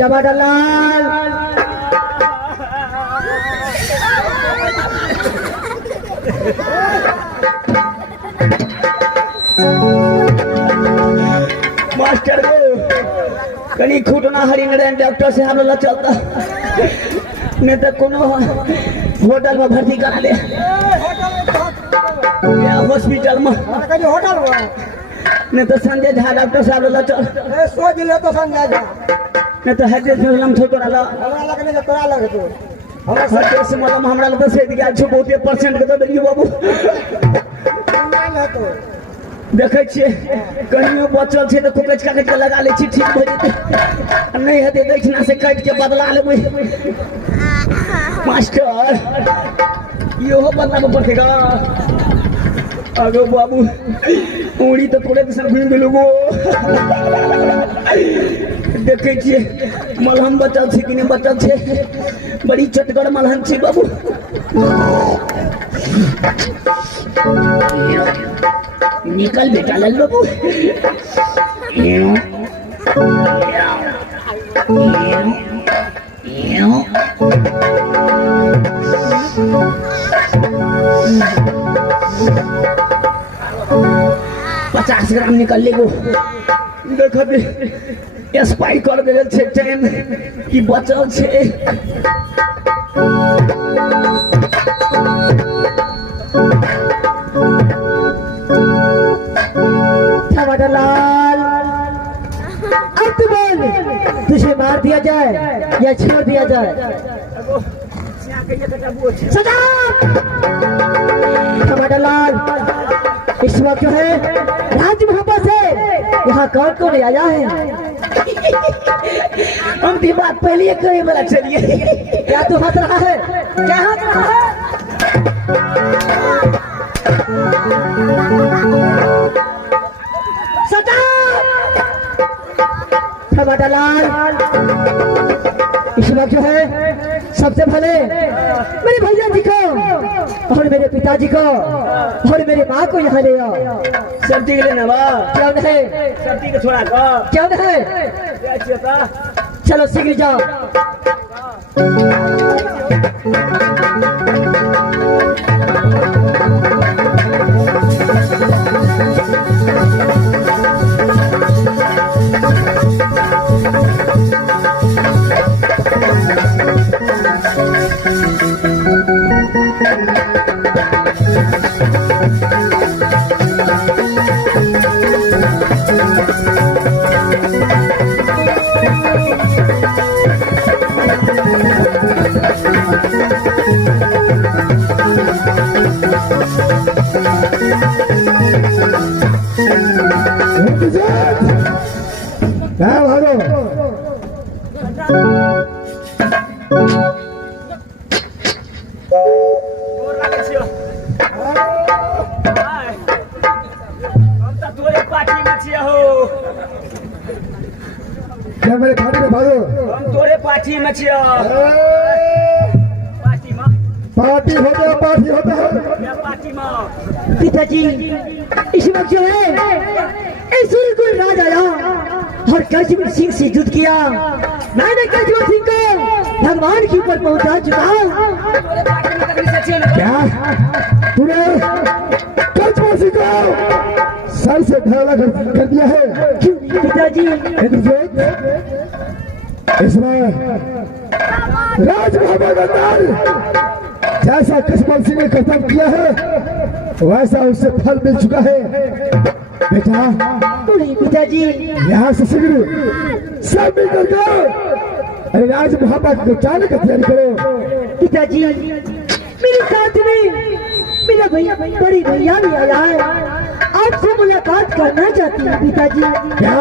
टमाटर लाल मास्टर को कहीं खूटना हरी नारायण डॉक्टर से हम लोग चलता नहीं तो कोनो होटल में भर्ती करा दे या हॉस्पिटल में होटल नहीं तो संजय झा डॉक्टर साहब लोग चल सो दिले तो संजय झा नहीं तो हेड मलम छोड़ा ला हमरा लगने के तोरा लगे तो हमरा सत्य से मलम हमरा लगे से दिया छ बहुते परसेंट के तो दियो बाबू नहीं तो देखे छे कनियो बचल छे तो कुकच काट के लगा ले छी ठीक हो जेते नहीं हेते दक्षिणा से काट के बदला लेबै मास्टर यो बदला पड़ेगा आगो बाबू उड़ी तो थोड़े दिसन घूम गेलुगो देखे छिए मलहम बचल छै कि नहीं बचल छै बड़ी चटगर मलहम छै बाबू निकल बेटा लल बाबू 50 ग्राम निकल ले गो देखो दे स्पाई कर देल छे टाइम की बचल छे टमाटर लाल अब तू बोल, तुझे मार दिया जाए या छोड़ दिया जाए? सजा! टमाटर लाल, इस वक्त जो है राज मोहब्बत से यहाँ कौन कौन आया है? हम की बात पहले ही करे वाला चलिए क्या तू हंस रहा है? क्या हंस रहा है? सजा! टमाटर लाल, इस वक्त जो है सबसे पहले मेरे भैया जी को और मेरे पिताजी को और मेरे माँ को यहाँ ले आओ। सब ठीक लेना बा क्या है? सब ठीक छोड़ा का क्या है? चलो शीघ्र जाओ। क्या भागो? क्या मेरे पार्टी में भागो? हम तोरे पार्टी में छियो पार्टी होता है, पार्टी होता है। पार्टी में पिताजी, इस वक्त जो है सूर्यकुल राज आया और कश्मीर सिंह से युद्ध किया। मैंने कश्मीर सिंह को भगवान के ऊपर पहुंचा चुका हूँ। क्या तूने कश्मीर सिंह को सर से ढाला कर दिया है? क्यों नहीं पिताजी? इसमें राज मोहब्बत जैसा कश्मीर सिंह ने कर्तव्य किया है वैसा उससे फल मिल चुका है। बेटा नहीं पिताजी, यहाँ से शीघ्र सब मिलकर जाओ। अरे राज मोहब्बत को जाने का तैयारी करो। पिताजी मेरे साथ में मेरा भैया बड़ी भैया भी आया है, आपसे मुलाकात करना चाहती है पिताजी। क्या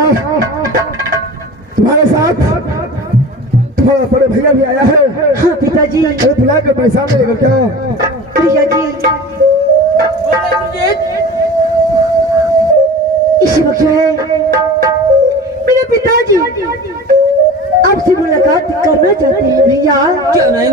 तुम्हारे साथ तुम्हारा बड़े भैया भी आया है? हाँ पिताजी। अरे बुला कर मेरे सामने लेकर क्या? भैया जी इसी वक्त जो है मेरे पिताजी आपसे मुलाकात करना चाहते हैं भैया। क्यों नहीं?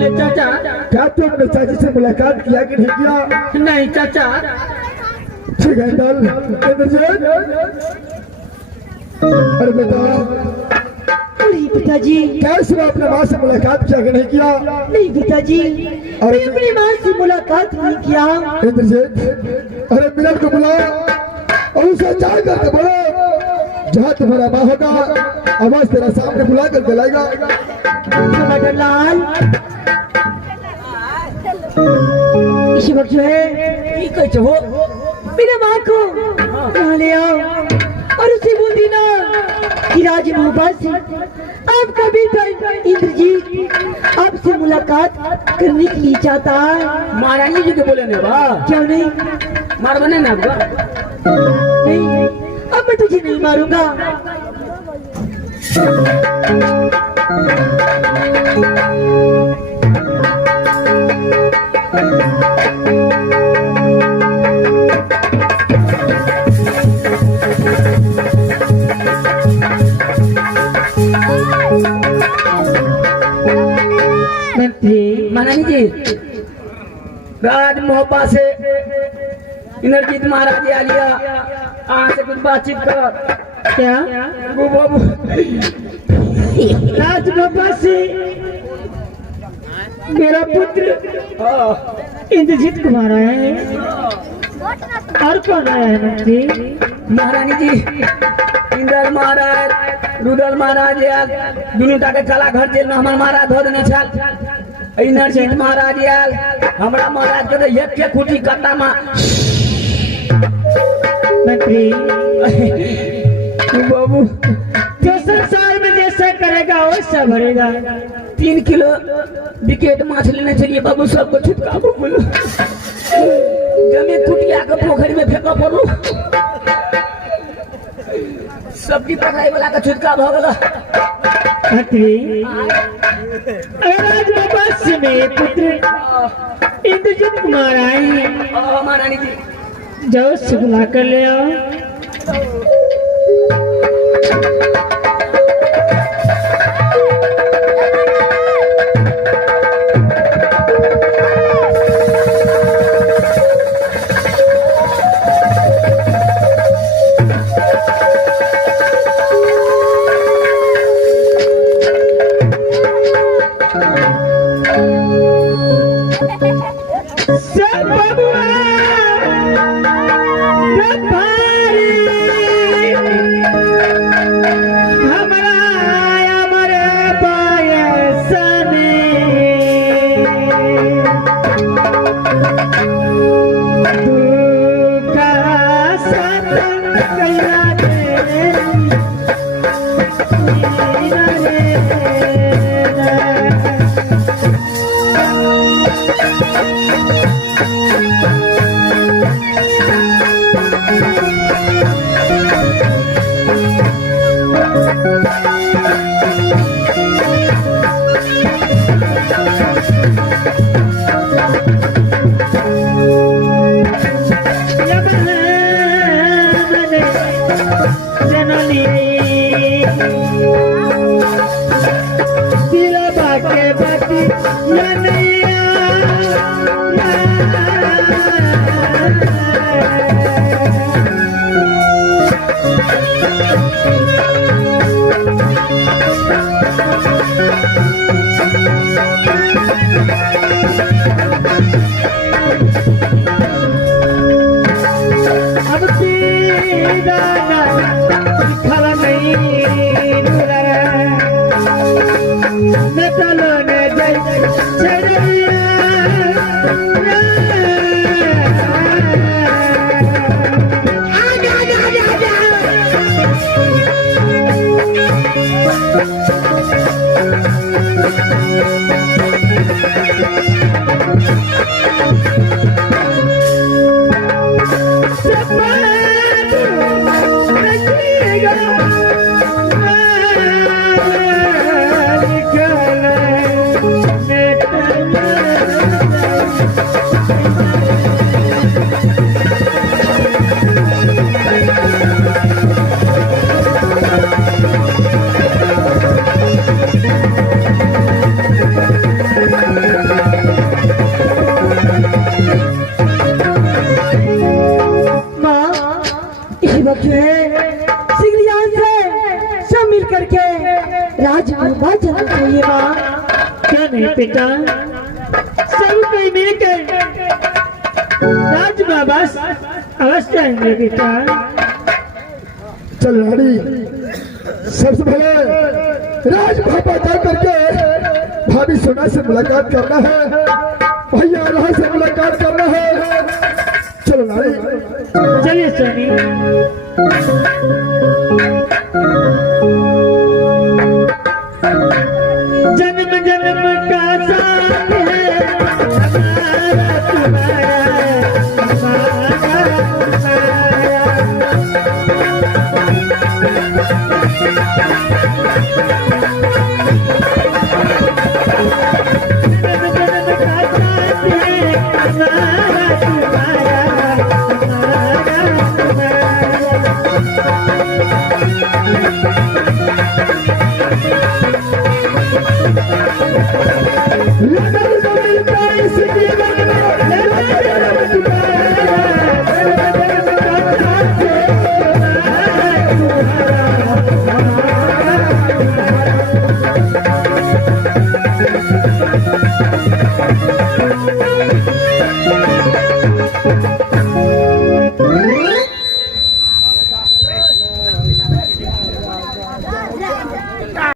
बोले चाचा? क्या तू अपने चाची से मुलाकात किया कि नहीं किया? नहीं चाचा। ठीक है चल इंद्रजीत। अरे बेटा, नहीं पिताजी। क्या इसने अपने माँ से मुलाकात किया कि नहीं किया? नहीं पिताजी, मैं अपनी माँ से मुलाकात नहीं किया। इंद्रजीत, अरे मिलन को बुलाओ और उसे चाय करके बोलो, जहाँ तुम्हारा माँ होगा आवाज तेरा सामने बुला कर दिलाएगा। लाल इसी वक्त जो है हो मेरे माँ को यहाँ ले आओ और उसे बोल देना कि राज मोहब्बत से आप कभी तक इंद्रजीत आपसे मुलाकात करने के लिए चाहता है। महारानी जी के बोले ना बा, क्यों नहीं? मार बने ना बा। नहीं, अब मैं तुझे नहीं मारूंगा। महारानी जी, राज मोहब्बत से इंद्रजीत महाराज आ लिया, आज से कुछ बातचीत कर। क्या वो बाबू राज मोहब्बत से मेरा पुत्र इंद्रजीत कुमार आया है। और कौन आया है मंत्री? महारानी जी, इंद्र महाराज रुदल महाराज आयल, दुनू टा के कला घर जेल में हमर महाराज धो देने छल। इंद्रजीत महाराज आयल, हमरा महाराज के एक के कुटी कट्टा में मंत्री बाबू जो संसार में जैसा करेगा वैसा भरेगा। 3 किलो विकेट माछ लेने चलिए बाबू, सबको छुटका बोलो। जमे कुटिया के पोखरी में फेंका पड़ो, सबकी पकड़ाई वाला का छुटका भ गेल। मंत्री अगर आज मोहब्बत से मेरे पुत्र इंद्रजीत कुमार आए हैं, महारानी जी जाओ से बुला कर ले आओ। बेटा सब कोई मिलकर राज बाबा अवश्य आएंगे बेटा। चल रानी, सबसे पहले राज भापा जा करके भाभी सोना से मुलाकात करना है, भैया अल्लाह से मुलाकात करना है। चलो रानी, चलिए स्वामी। जन्म जन्म का साथ है हमारा तुम्हारा, हमारा रानी